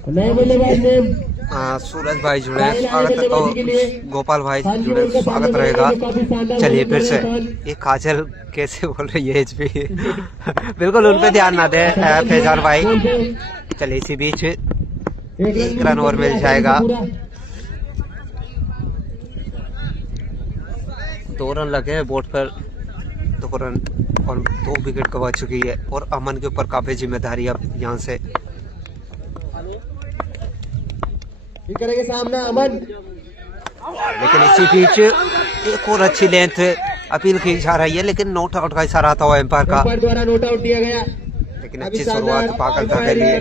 नए बल्लेबाज ने सूरज भाई जुड़े स्वागत है, और गोपाल भाई जुड़े स्वागत रहेगा। चलिए फिर से ये काजल कैसे बोल रही है एचपी बिल्कुल उन पे ध्यान ना दे फैजान भाई। चलिए इसी बीच 1 रन और मिल जाएगा। 2 रन लगे हैं बोर्ड पर, 2 रन और 2 विकेट गवा चुकी है और अमन के ऊपर काफी जिम्मेदारी अब यहाँ से। करेंगे सामना अमन, लेकिन इसी बीच एक और अच्छी लेंथ अपील की जा रही है, लेकिन नॉट आउट का इशारा था एम्पायर का, द्वारा नोट आउट दिया गया। लेकिन अच्छी शुरुआत पागल था के लिए।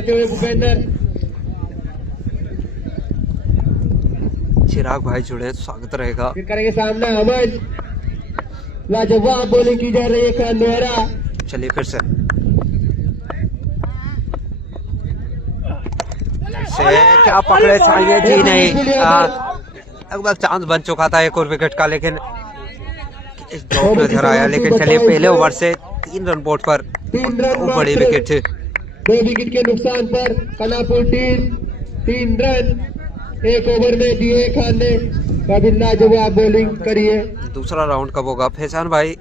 चिराग भाई जुड़े स्वागत रहेगा। फिर करेंगे सामना अमन, लाजवाब बॉलिंग की जा रही है खान द्वारा। चलिए फिर से क्या पकड़े चाहिए जी नहीं, लगभग चांस बन चुका था एक और विकेट का, लेकिन इस ड्रॉप नजर आया, लेकिन चलिए पहले ओवर से 3 रन बोर्ड पर 3 रन वो बड़ी विकेट थी। 2 विकेट के नुकसान पर कनापुर टीम 3 रन 1 ओवर में दिए खान ने काबिल लाजवाब बॉलिंग करी है। दूसरा राउंड कब होगा फैजान भाई?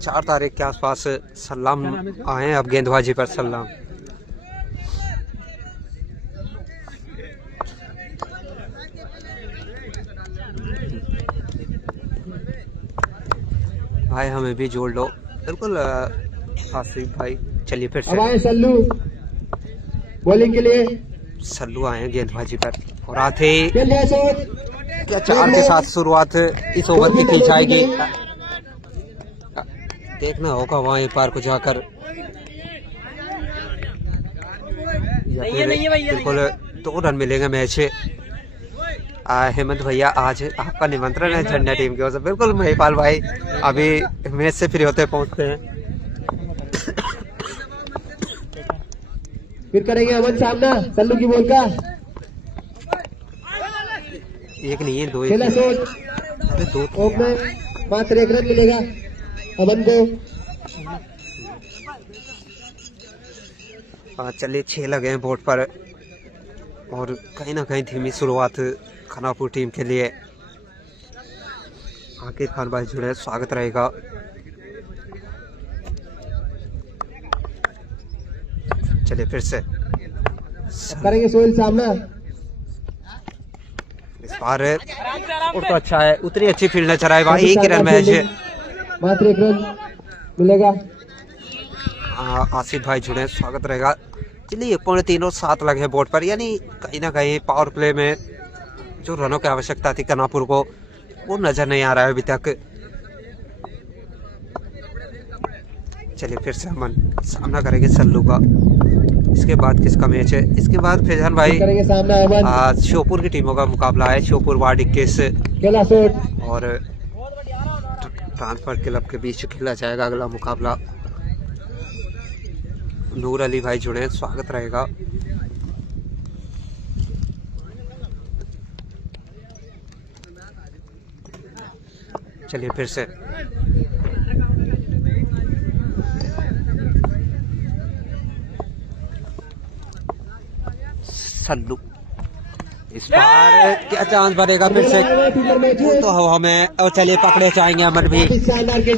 4 तारीख के आसपास सलाम आए अब गेंदबाजी पर सलाम। भाई हमें भी जोड़ लो बिल्कुल आसिफ भाई। चलिए फिर अब से आए सल्लू बॉलिंग के लिए। सल्लू आए गेंदबाजी पर और आते चलिए शॉट क्या 4 के साथ शुरुआत इस ओवर की की जाएगी। देखना होगा वहीं पार को जाकर या फिर बिल्कुल 2 रन मिलेंगे मैच। हेमंत भैया आज आपका निमंत्रण है झंडा टीम की ओर से। बिल्कुल महिपाल भाई अभी मैच से फ्री होते पहुंचते हैं। फिर करेंगे अमन सामना सल्लू की बॉल का। एक नहीं है 2 खेला शॉट अरे 2 ओप में मात्र 1 रन मिलेगा अमन को। चलिए 6 लगे हैं बोर्ड पर और कहीं ना कहीं धीमी शुरुआत खानापुर टीम के लिए। आकिर खान भाई जुड़े, स्वागत रहेगा। चलिए फिर से करेंगे सोहेल सामना। इस बार तो अच्छा है, उतनी अच्छी फील्ड नजर आए भाई। 1 रन मैच है। मात्र 1 रन मिलेगा। आसिफ भाई जुड़े, स्वागत रहेगा। चलिए 1.3 और 7 लगे बोर्ड पर, यानी कहीं ना कहीं पावर प्ले में जो रनों की आवश्यकता थी कनापुर को वो नजर नहीं आ रहा है अभी तक। चलिए फिर से अमन सामना करेंगे सल्लू का। इसके बाद किसका मैच है? इसके बाद फैजान भाई करेंगे सामना अमन। श्योपुर की टीमों का मुकाबला है। श्योपुर वार्ड 21 खेला शॉट और ट्रांसफर क्लब के बीच खेला जाएगा अगला मुकाबला। नूर अली भाई जुड़े, स्वागत रहेगा। चलिए फिर से सल्लू, इस बार क्या चांस बनेगा फिर से? तो हवा में और चलिए पकड़े जाएंगे अमन भी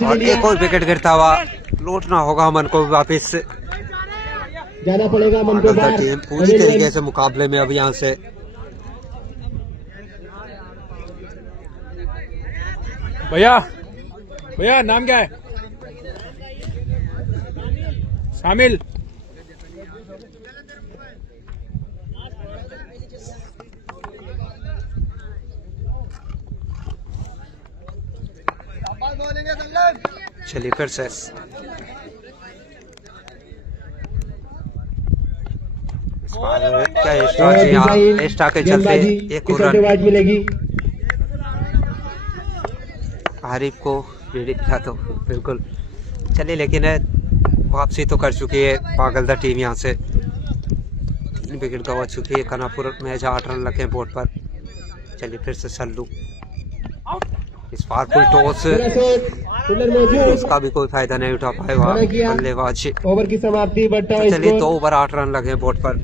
और एक और विकेट गिरता हुआ लौटना होगा अमन को वापिस। जाना पड़ेगा अमन को बाहर। टीम पूरी तरीके से मुकाबले में अब यहाँ से भैया भैया नाम क्या है? शामिल। चलिए फिर से क्या एक्स्ट्रा के चलते एक और रन मिलेगी। आरिफ को पीड़ित था तो बिल्कुल। चलिए लेकिन वापसी तो कर चुकी है पागलदा टीम। यहाँ से 3 विकेट गवा चुकी है खानापुर मैच। 8 रन लगे बोर्ड पर। चलिए फिर से सल्लू, इस बार फुल टॉस, उसका भी कोई फायदा नहीं उठा पाएगा बल्लेबाज। ओवर की समाप्ति। चलिए 2 ओवर 8 रन लगे बोर्ड पर।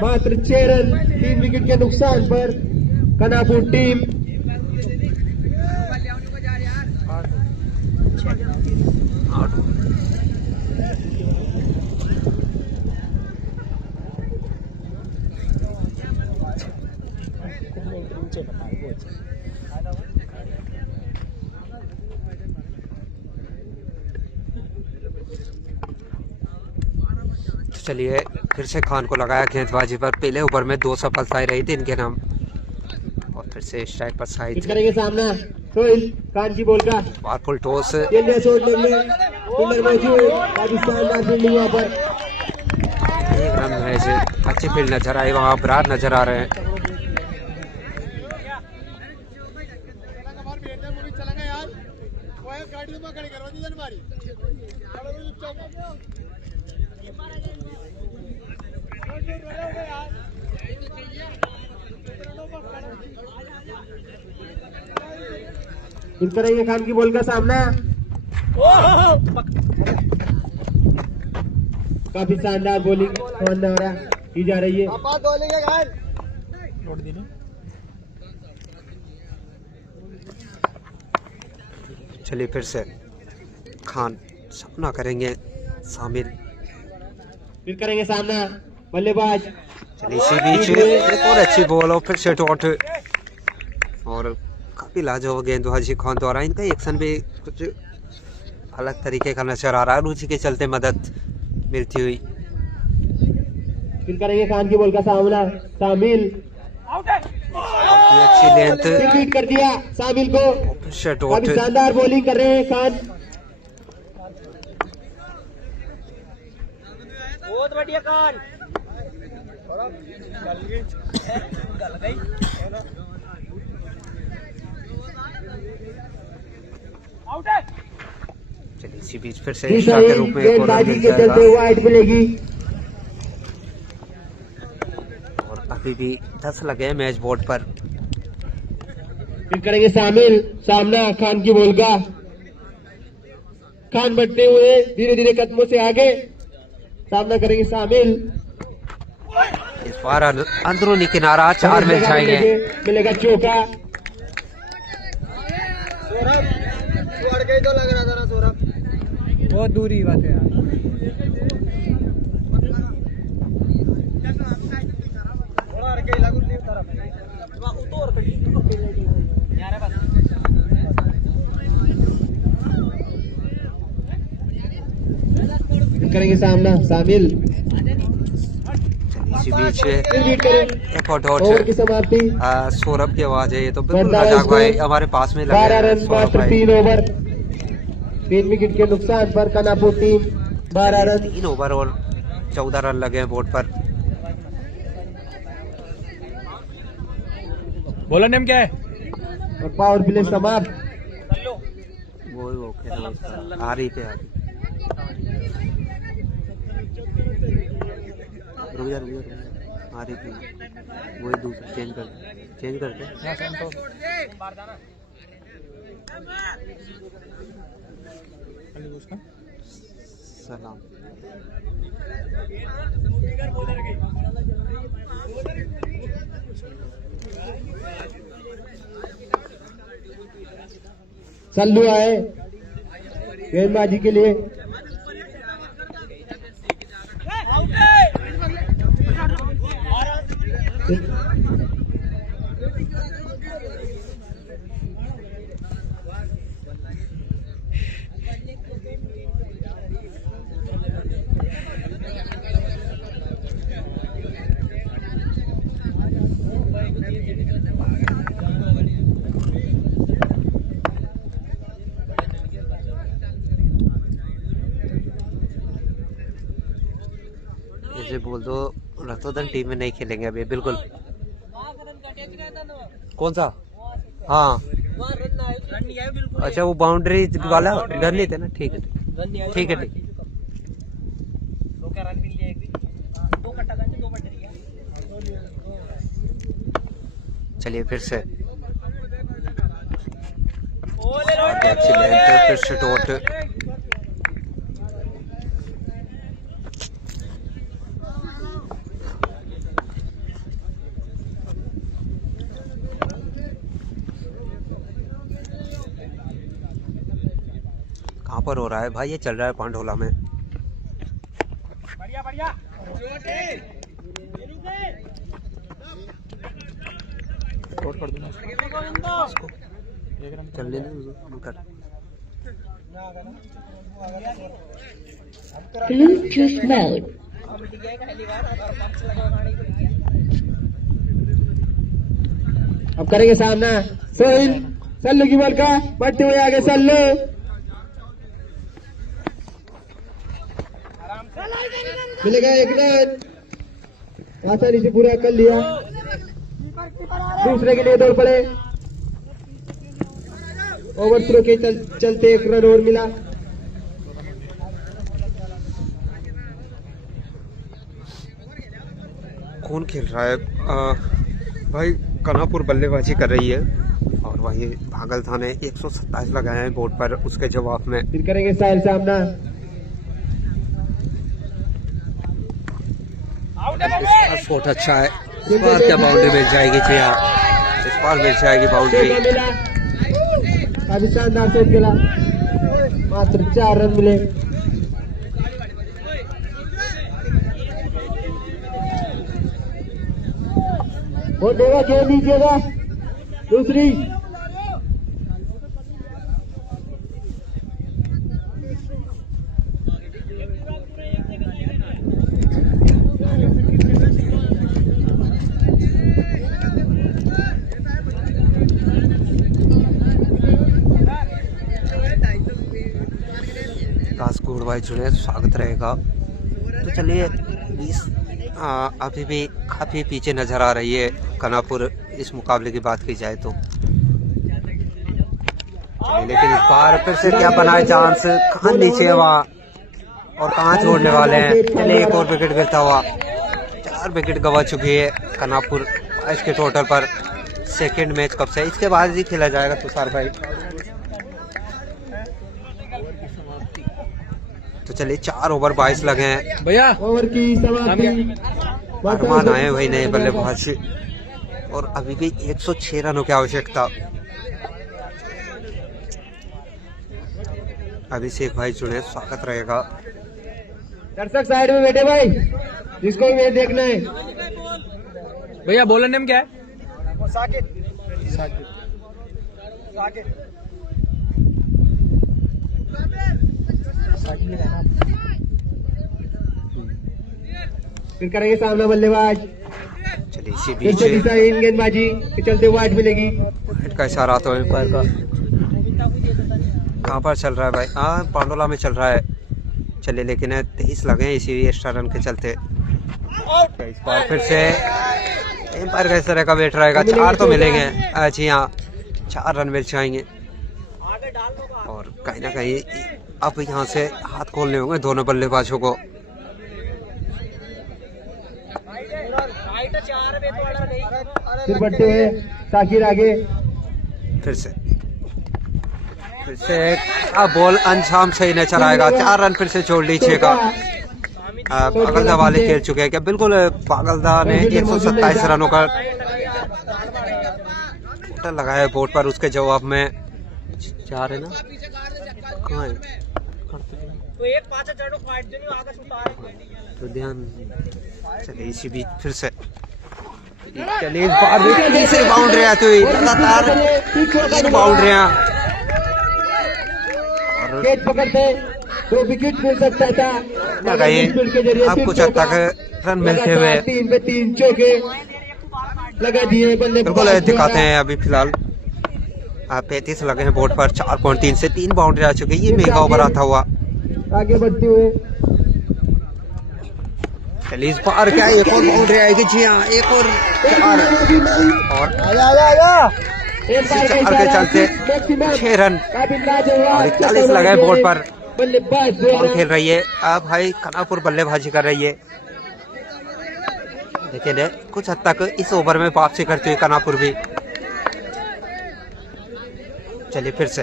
मात्र 6 रन 3 विकेट के नुकसान पर कनापुर टीम चलिए फिर से खान को लगाया गेंदबाजी पर। पहले ओवर में 2 सफलताएं रही थी इनके नाम और फिर से स्ट्राइक पर साइड करेंगे सामना सोहेल खान की बॉल का। बार फुल टॉस, वहाँ पर 1 रन मैच। अच्छी फील्ड नजर आई, वहाँ बरार नजर आ रहे हैं। फिर करेंगे खान की बॉल का सामना। काफी शानदार बॉलिंग की जा रही है। चलिए फिर से खान सामना करेंगे शामिल। फिर करेंगे सामना बल्लेबाज। चलिए इसी बीच एक और अच्छी बॉल और फिर से डॉट और काफी लाजवाब गेंदबाजी खान द्वारा। इनका एक्शन भी कुछ अलग तरीके का नजर आ रहा है, रुचि के चलते मदद मिलती हुई। फिर करेंगे खान की बॉल का सामना शामिल। अच्छी लेंथ फिर बीट कर दिया शामिल को। फिर से डॉट। काफी शानदार बॉलिंग कर रहे हैं खान। बहुत बढ़िया खान। चलिए इसी बीच फिर से एक्स्ट्रा के रूप में एक और गेंदबाजी मिल के चलते जाएगा वाइड मिलेगी। और अभी भी 10 लगे हैं मैच बोर्ड पर। फिर करेंगे शामिल सामना खान की बॉल का। खान बढ़ते हुए धीरे धीरे कदमों से आगे सामना करेंगे शामिल। इस बार अंदरूनी किनारा 4 मिल जाएंगे। मिलेगा चौका। बहुत दूरी बात है यार। फिर करेंगे सामना शामिल। इसी बीच फिर बीट करें। एक और डॉट। ओवर की समाप्ति। सौरभ की आवाज है ये तो बिल्कुल बढ़ता है रजाक भाई स्कोर। हमारे पास में लगे 12 हैं। रन सौरभ मात्र भाई 3 ओवर। 3 विकेट के नुकसान पर कनापुर टीम 12 रन। 3 ओवर और 14 रन लगे हैं बोर्ड पर। बॉलर नेम क्या है? और पावर प्ले समाप्त। वो खेलना उसका आ रही थे रुक जा आ रही थी वो दूसरा चेंज करते सलाम। सल्लू आए गेंदबाजी के लिए। ऐसे बोल दो रतोदन टीम में नहीं खेलेंगे अभी बिल्कुल। कौन सा? हाँ अच्छा वो बाउंड्री वाला डर नहीं थे ना। ठीक है ठीक है ठीक। चलिए फिर से अच्छी लेंथ फिर से डॉट। कहाँ पर हो रहा है भाई? ये चल रहा है पांडोला में। बढ़िया बढ़िया। कर दूंगा इसको। चलने दो कर। Bluetooth mode. अब करेंगे सामना सोहिल। सल्लू की बॉल का बढ़ते हुए आगे सल्लू। मिलेगा एक रन। आसानी से पूरा कर लिया। दूसरे के लिए दौड़ पड़े। ओवर थ्रो के चलते एक रन और मिला। कौन खेल रहा है? भाई कनापुर बल्लेबाजी कर रही है और और वहीं भागलथा ने 127 लगाए हैं बोर्ड पर, उसके जवाब में फिर करेंगे साहिल सामना। शॉट अच्छा है, इस बार क्या बाउंड्री मिल जाएगी जी? हाँ, इस बार मिल जाएगी बाउंड्री। काफी शानदार शॉट खेला, मात्र 4 रन मिले। वो देगा गेंद दीजिएगा दूसरी। राजकोट भाई जुड़े, स्वागत रहेगा। तो चलिए 20 अभी भी काफ़ी पीछे नज़र आ रही है कनापुर इस मुकाबले की बात की जाए तो, लेकिन इस बार फिर से क्या बनाए चांस, कहाँ नीचे है वहाँ और कहाँ छोड़ने वाले हैं। चलिए एक और विकेट गिरता हुआ, 4 विकेट गवा चुकी है कनापुर इसके टोटल पर। सेकंड मैच कब से, इसके बाद ही खेला जाएगा तुषार भाई। तो चलिए 4 ओवर 22 लगे हैं भैया। ओवर की समाप्ति। अरमान आए हुए नए बल्लेबाज और अभी भी 106 रनों की आवश्यकता। अभिषेक भाई जुड़े, स्वागत रहेगा। दर्शक साइड में बैठे भाई, जिसको भी मैच देखना है। भैया बॉलर नेम क्या है? फिर करेंगे सामना बल्लेबाज। चलिए इसी फिर से बीच इन गेंदबाजी के चलते वाइट मिलेगी। हेड का इशारा तो एम्पायर का। कहाँ पर चल रहा है भाई? हाँ, पांडोला में चल रहा है। चलिए लेकिन 23 लगे हैं इसी एक्स्ट्रा रन के चलते। इस बार फिर से एम्पायर का इस तरह का वेट रहेगा। 4 तो मिलेंगे जी हाँ, 4 रन मिल जाएंगे और कहीं ना कहीं अब यहाँ से हाथ खोलने होंगे दोनों बल्लेबाजों को। फिर बढ़ते हुए ताकिर आगे। फिर से अब बॉल अंजाम सही नहीं चलाएगा। 4 रन फिर से छोड़ लीजिएगा। पागलदा वाले खेल चुके हैं क्या? बिल्कुल, पागलदा ने 127 रनों का टोटल लगाया है बोर्ड पर, उसके जवाब में 4 है ना, कहाँ है? तो ध्यान। चलिए इसी बीच फिर से, चलिए इस बार भी तीसरी बाउंड्री आती हुई, लगातार 3 बाउंड्रियां और कैच पकड़ते तो विकेट मिल सकता था। अब कुछ हद तक रन मिलते हुए 3 पे 3 चौके लगा दिए बिल्कुल दिखाते हैं। अभी फिलहाल 35 लगे हैं बोर्ड पर, 4.3 से 3 बाउंड्री आ चुकी है। ये मेगा ओवर आता हुआ आगे बढ़ते हुए। चलिए इस बार क्या एक और बाउंड्री आएगी? जी हाँ, एक और 4 और एक बार 4 के चलते 6 रन और 41 लगे बोर्ड पर। बल्लेबाज बॉल खेल रही है अब भाई कनापुर, बल्लेबाजी कर रही है। लेकिन कुछ हद तक इस ओवर में वापसी करती हुई कनापुर भी। चलिए फिर से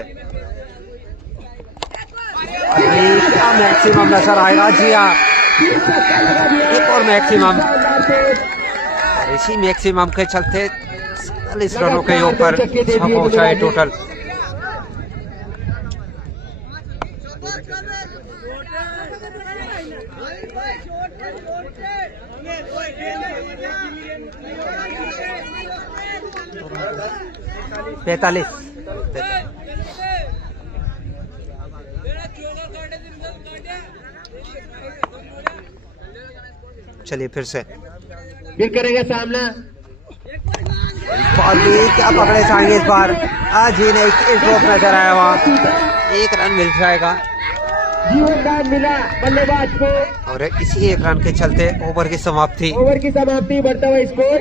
क्या मैक्सिमम नजर आएगा? जी हाँ, एक और मैक्सिमम और इसी मैक्सिमम के चलते 40 रनों के ऊपर पहुंचा है टोटल। पैतालीस। चलिए फिर से फिर करेंगे सामना। क्या पकड़े जाएंगे इस बार? आज ही नहीं, एक ड्रॉप नजर आया वहाँ, 1 रन मिल जाएगा। जीवनदान मिला बल्लेबाज को और इसी 1 रन के चलते ओवर की समाप्ति। ओवर की समाप्ति, बढ़ता हुआ स्कोर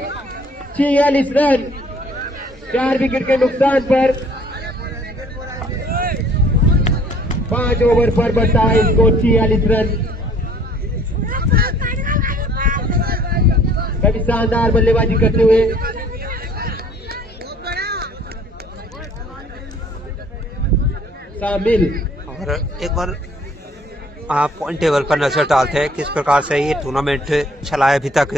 46 रन। 4 विकेट के नुकसान पर 5 ओवर पर बढ़ता है स्कोर 46 रन। कभी शानदार बल्लेबाजी करते हुए कामिल। और एक बार आप पॉइंट टेबल पर नजर डालते हैं किस प्रकार से ये टूर्नामेंट चला है अभी तक।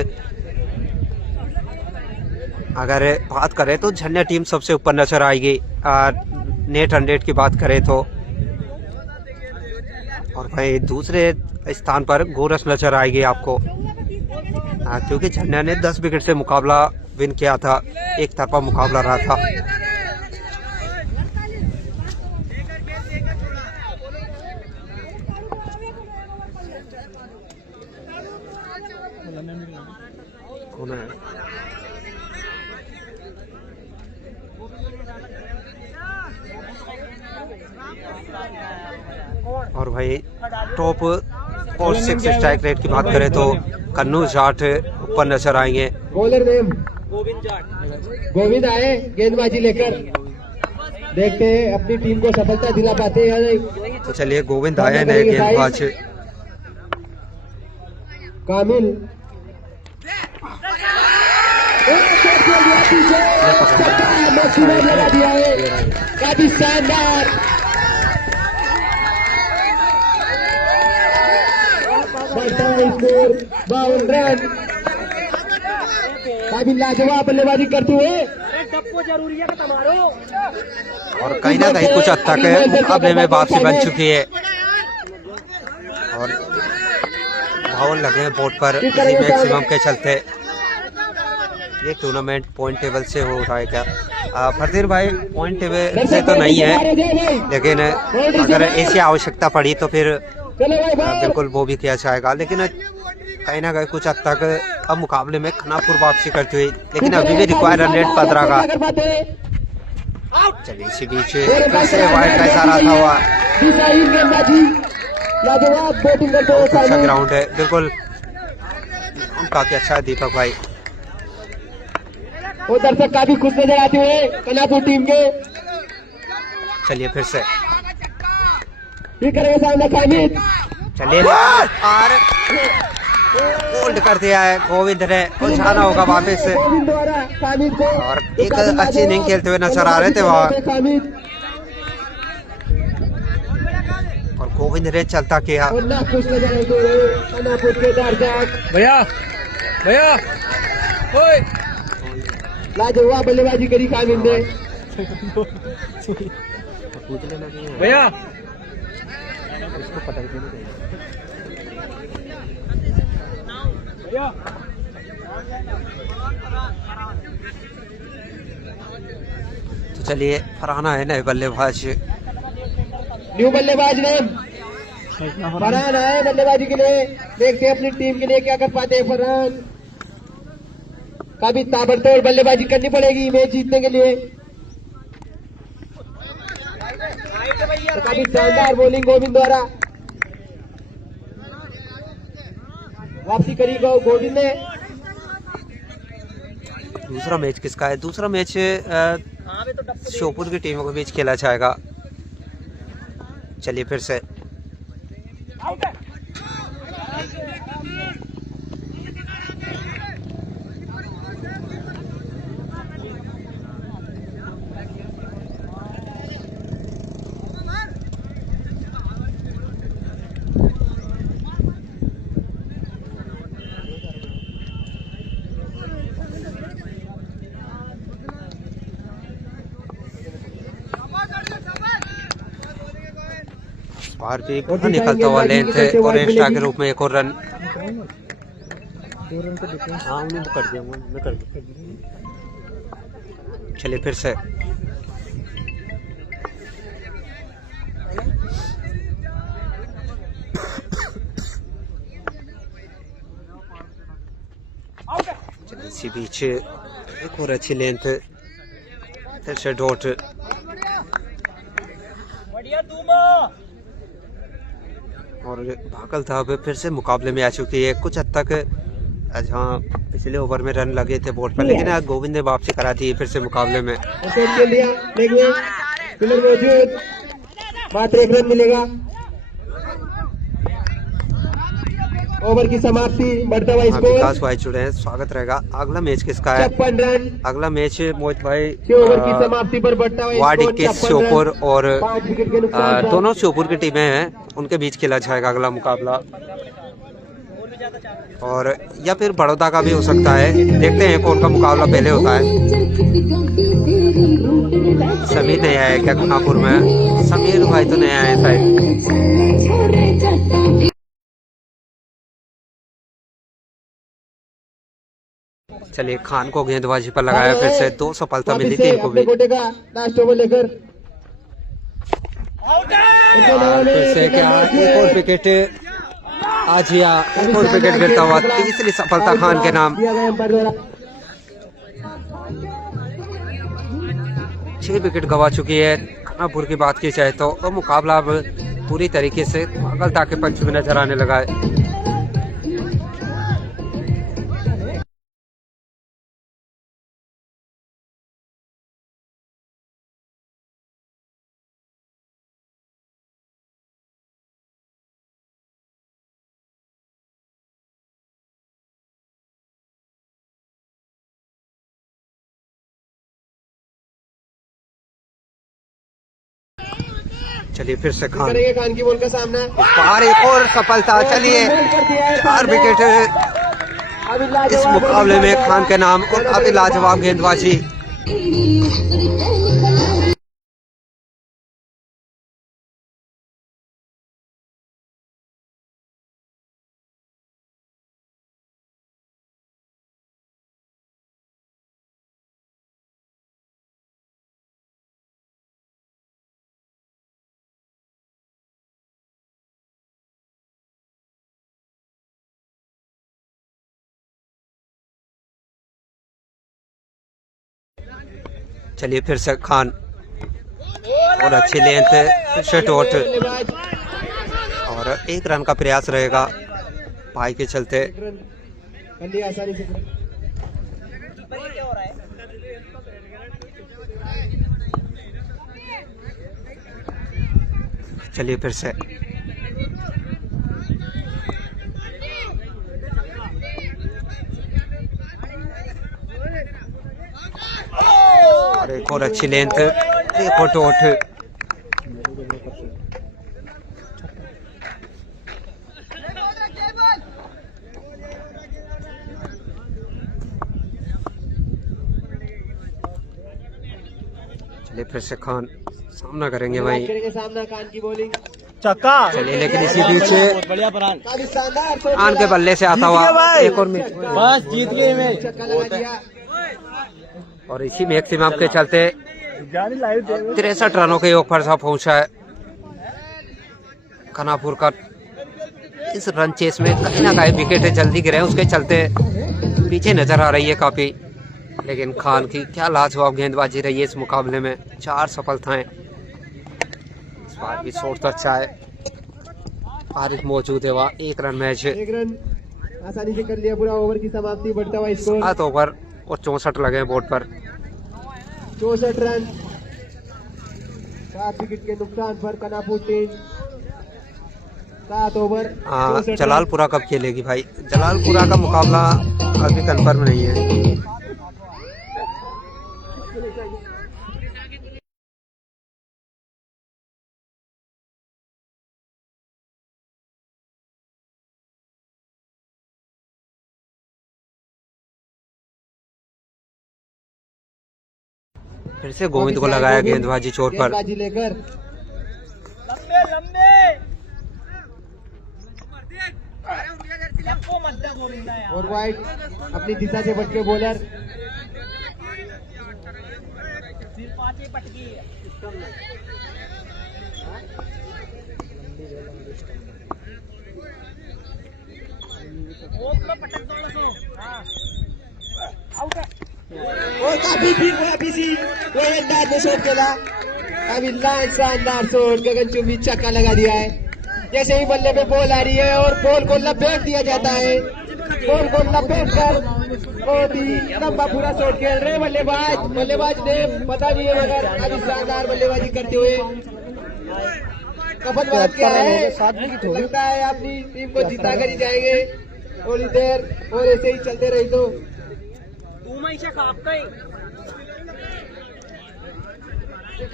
अगर बात करें तो झंडा टीम सबसे ऊपर नजर आएगी नेट रन रेट की बात करें तो। और भाई दूसरे स्थान पर गोरस नजर आएगी आपको, क्योंकि झंडा ने 10 विकेट से मुकाबला विन किया था, एक तरफा मुकाबला रहा था। कौन है? और भाई टॉप और 6 स्ट्राइक रेट की बात करें तो कन्नू जाट ऊपर नजर आएंगे। Bowler name Govind Jat. गोविंद आए गेंदबाजी लेकर, देखते हैं अपनी टीम को सफलता दिला पाते हैं या नहीं। तो चलिए गोविंद आए नए गेंदबाज। कामिल लगा दिया है, काफी शानदार। बढ़ता है स्कोर 52 रन। काफी लाजवाब बल्लेबाजी करते हुए डप्पो जरूरी है कि तुम्हारो। और कहीं ना कहीं कुछ हद तक मुकाबले में वापसी बन चुकी है और धावन लगे हैं बोर्ड पर मैक्सिमम के चलते। ये टूर्नामेंट पॉइंट टेबल से हो रहा है क्या? फरदीन भाई पॉइंट टेबल से तो नहीं है, लेकिन अगर ऐसी आवश्यकता पड़ी तो फिर बिल्कुल वो भी किया जाएगा। लेकिन कहीं ना कहीं कुछ हद तक अब मुकाबले में खानापुर वापसी करती हुई, लेकिन अभी भी रिक्वायर रन रेट 15 का। चलिए इसी बीच कैसे वाइड का इशारा था हुआ। अच्छा ग्राउंड है, बिल्कुल काफी अच्छा है दीपक भाई। वो दर्शक काफी खुश नजर आते हुए कनापुर टीम के। चलिए फिर से सामने कामिल। चलिए और होल्ड कर दिया है गोविंद ने, उछाना होगा वापस से। गोविंद द्वारा कामिल को और एक अच्छी इनिंग खेलते हुए नजर आ रहे थे वहाँ, और गोविंद ने चलता किया। और ना खुश नजर आते हुए कनापुर के दर्शक। भैया भैया ओए लाजवाब बल्लेबाजी करी कामिल ने। भैया तो चलिए फरहाना है नए बल्लेबाज। न्यू बल्लेबाज ने फरहान आए बल्लेबाजी के लिए। देखते हैं अपनी टीम के लिए क्या कर पाते हैं फरहान। काफी ताबड़तोड़ बल्लेबाजी करनी पड़ेगी मैच जीतने के लिए। तो काफी शानदार बॉलिंग गोविंद द्वारा। वापसी करी गोविंद ने। दूसरा मैच किसका है? दूसरा मैच श्योपुर की टीमों के बीच खेला जाएगा। चलिए फिर से बाहर भी पूरा निकलता हुआ लेंथ है और एक्स्ट्रा के रूप में एक और रन। चलिए फिर से चलिए इसी बीच एक और अच्छी लेंथ, फिर से डॉट। बढ़िया दूमा। और भागल था फिर से मुकाबले में आ चुकी है कुछ हद तक। जहाँ पिछले ओवर में रन लगे थे बोर्ड पर, लेकिन आज गोविंद ने वापसी करा दी फिर से मुकाबले में। मौजूद मात्र 1 रन मिलेगा। ओवर की समाप्ति, बढ़ता हुआ हाँ, स्कोर विकास भाई जुड़े हैं, स्वागत रहेगा। अगला मैच किसका है? 56 रन। अगला मैच मोहित भाई 6 ओवर की समाप्ति पर बढ़ता हुआ वार्ड स्कोर 21 56 श्योपुर रन। और 5 विकेट के नुकसान पर। दोनों श्योपुर की टीमें हैं, उनके बीच खेला जाएगा अगला मुकाबला। और या फिर बड़ौदा का भी हो सकता है, देखते हैं कौन का मुकाबला पहले होता है। समीर नया है क्या खानापुर में? समीर भाई तो नया है शायद। चलिए, खान को गेंदबाजी पर लगाया, फिर से 2 सफलता मिली थी इनको भी। कोटे का लास्ट ओवर लेकर फिर से क्या एक और विकेट आज या एक और विकेट गिरता हुआ, तीसरी सफलता खान के नाम। 6 विकेट गवा चुकी है खानापुर की बात की जाए तो मुकाबला अब पूरी तरीके से पागलता के पक्ष में नजर आने लगा है। चलिए फिर से खान, करेंगे खान की बॉल का सामना। और एक और सफलता। चलिए 4 विकेट इस मुकाबले में खान के नाम और काफी लाजवाब गेंदबाजी। चलिए फिर से खान और अच्छी लेंथ, फिर से डॉट और 1 रन का प्रयास रहेगा भाई के चलते। आसानी से चलिए फिर से और एक और अच्छी लेंथ, एक और डॉट। चलिए फिर से खान सामना करेंगे भाई। करेंगे सामना खान की बॉलिंग। चक्का। चलिए, लेकिन इसी बीच बढ़िया परान। काफी शानदार खान के बल्ले से आता हुआ एक और मैच, बस जीत गए मैं। छक्का लगा दिया। और इसी मैक्सिमम के चलते 63 रनों के योग पर सा पहुंचा है खानापुर का। इस रन चेस में कहीं ना कहीं विकेट जल्दी गिरे, उसके चलते पीछे नजर आ रही है काफी। लेकिन खान की क्या लाजवाब गेंदबाजी रही है इस मुकाबले में। 4 सफलताएं, इस बार भी शॉट तो अच्छा है। आरिफ मौजूद है वहाँ, 1 रन मैच। 1 रन आसानी से कर लिया पूरा। ओवर की समाप्ति, बढ़ता हुआ स्कोर 7 ओवर और 64 लगे हैं बोर्ड पर। 64 रन, 7 विकेट के नुकसान पर Khanapur team. 7 over 64 run. Jalalpura कब खेलेगी भाई? जलालपुरा का मुकाबला अभी कंफर्म नहीं है। फिर से गोविंद को लगाया गेंदबाजी छोर पर। गेंदबाजी लेकर और वाइड अपनी दिशा से बच के बॉलर। और काफी वो अंदाज में शॉट खेला। अभी शानदार शॉट, गगनचुंबी छक्का लगा दिया है। जैसे ही बल्ले पे बॉल आ रही है और बॉल को लपेट दिया जाता है, बॉल को लपेट कर बहुत ही लंबा पूरा शॉट खेल रहे बल्लेबाज ने पता नहीं है, मगर अभी शानदार बल्लेबाजी करते हुए कफन बात क्या है, लगता है अपनी टीम को जिता कर ही जाएंगे थोड़ी देर और ऐसे ही चलते रही तो। तू मैं इसे खाप गई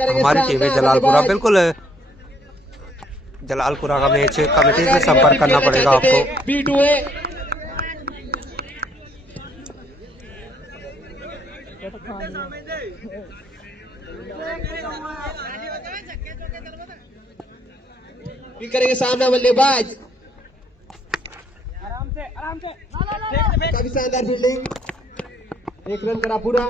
हमारी टीम है जलालपुरा, बिल्कुल जलालपुरा का मैच कमेटी से संपर्क करना पड़ेगा आपको। बीट हुए भी करेंगे सामना बल्लेबाज, आराम से काफी शानदार फील्डिंग, 1 रन करा पूरा।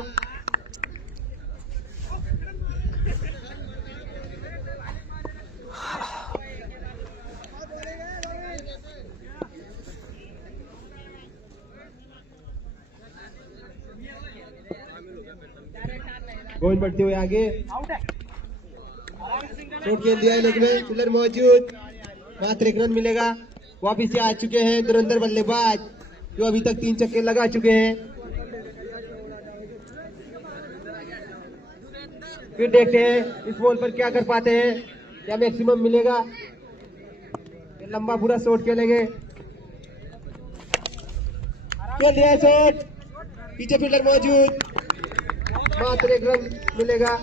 गोल बढ़ते हुए आगे, शॉट खेल दिया है लेग में, फिल्डर मौजूद, मात्र 1 रन मिलेगा। वापिस से आ चुके हैं धुरंधर बल्लेबाज जो अभी तक 3 छक्के लगा चुके हैं। फिर देखते हैं इस बॉल पर क्या कर पाते हैं, क्या मैक्सिमम मिलेगा। ये लंबा पूरा शॉट खेलेंगे, खेल दिया शॉट, पीछे फील्डर मौजूद, मात्र 1 रन मिलेगा।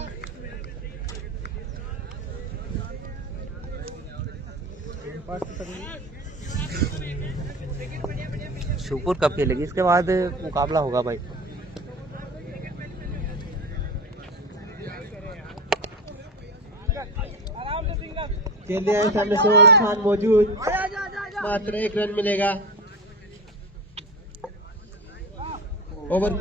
शिवपुर कब खेलेगी, इसके बाद मुकाबला होगा भाई। खेल दिया है सामने से खान मौजूद, मात्र 1 रन मिलेगा। ओवर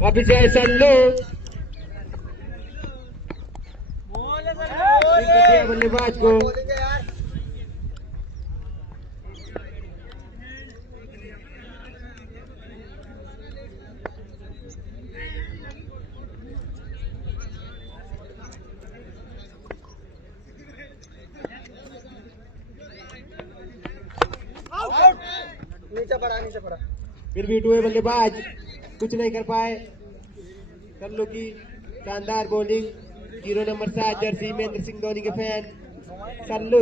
वापिस जाए सल्लू, बल्लेबाज को नीचे पड़ा। फिर भी हुए बल्लेबाज कुछ नहीं कर पाए। सल्लू की शानदार bowling, 0 number 7 Jersey Mahendra Singh Dhoni के फैन सल्लू।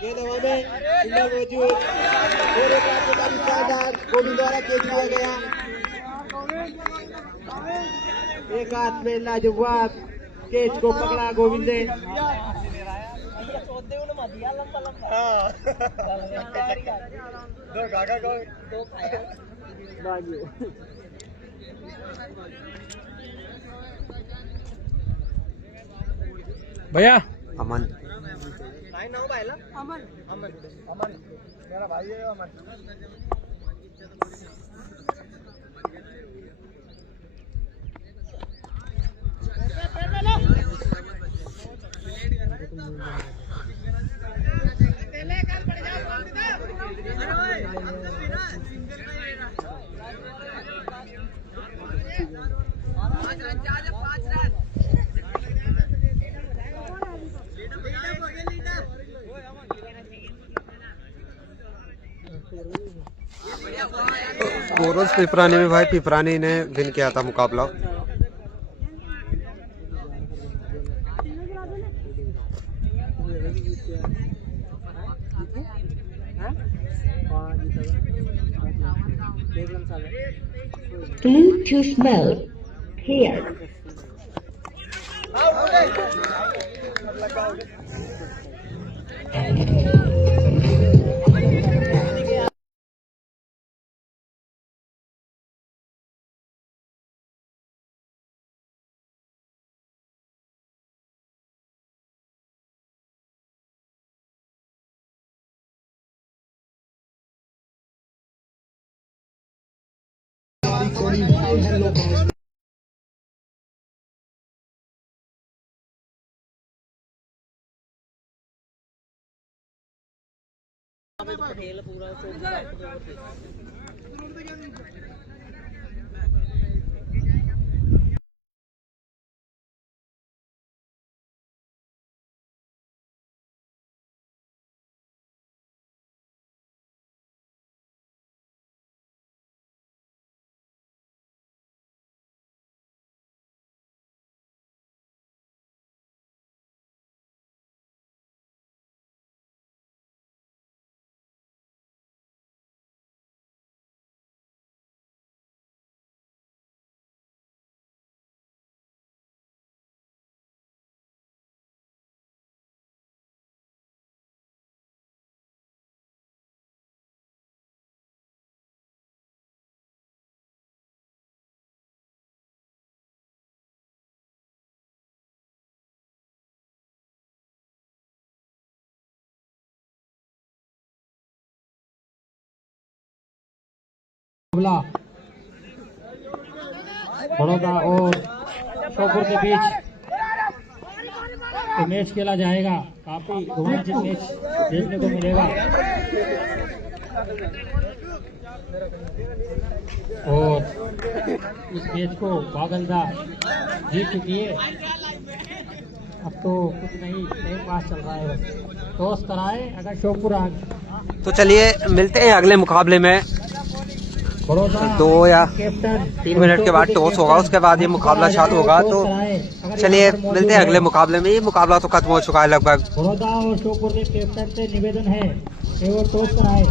गेंद हवा में, फील्डर मौजूद और एक हाथ में काफी शानदार गोविंद द्वारा कैच किया गया। एक हाथ में लाजवाब कैच को पकड़ा गोविंद ने। भैया अमन मेरा भाई है अमन। गोरज पिपरानी में भाई, पिपरानी ने विन किया था मुकाबला। Bluetooth mode paired. मुकाबला बड़ौदा और श्योपुर के बीच तो मैच खेला जाएगा। काफी रोमांचक मैच देखने को मिलेगा और इस मैच को बागलदा जीत चुकी है। अब तो कुछ नहीं, टाइम पास चल रहा है, बस टॉस कराए अगर श्योपुर आ तो चलिए मिलते हैं अगले मुकाबले में। 2 या 3 मिनट के बाद टॉस होगा, उसके बाद ये मुकाबला चालू होगा। तो चलिए मिलते हैं अगले मुकाबले में। ये मुकाबला तो खत्म हो चुका है लगभग। बड़ौदा और श्योपुर के कैप्टन से निवेदन है कि वो टॉस कराए।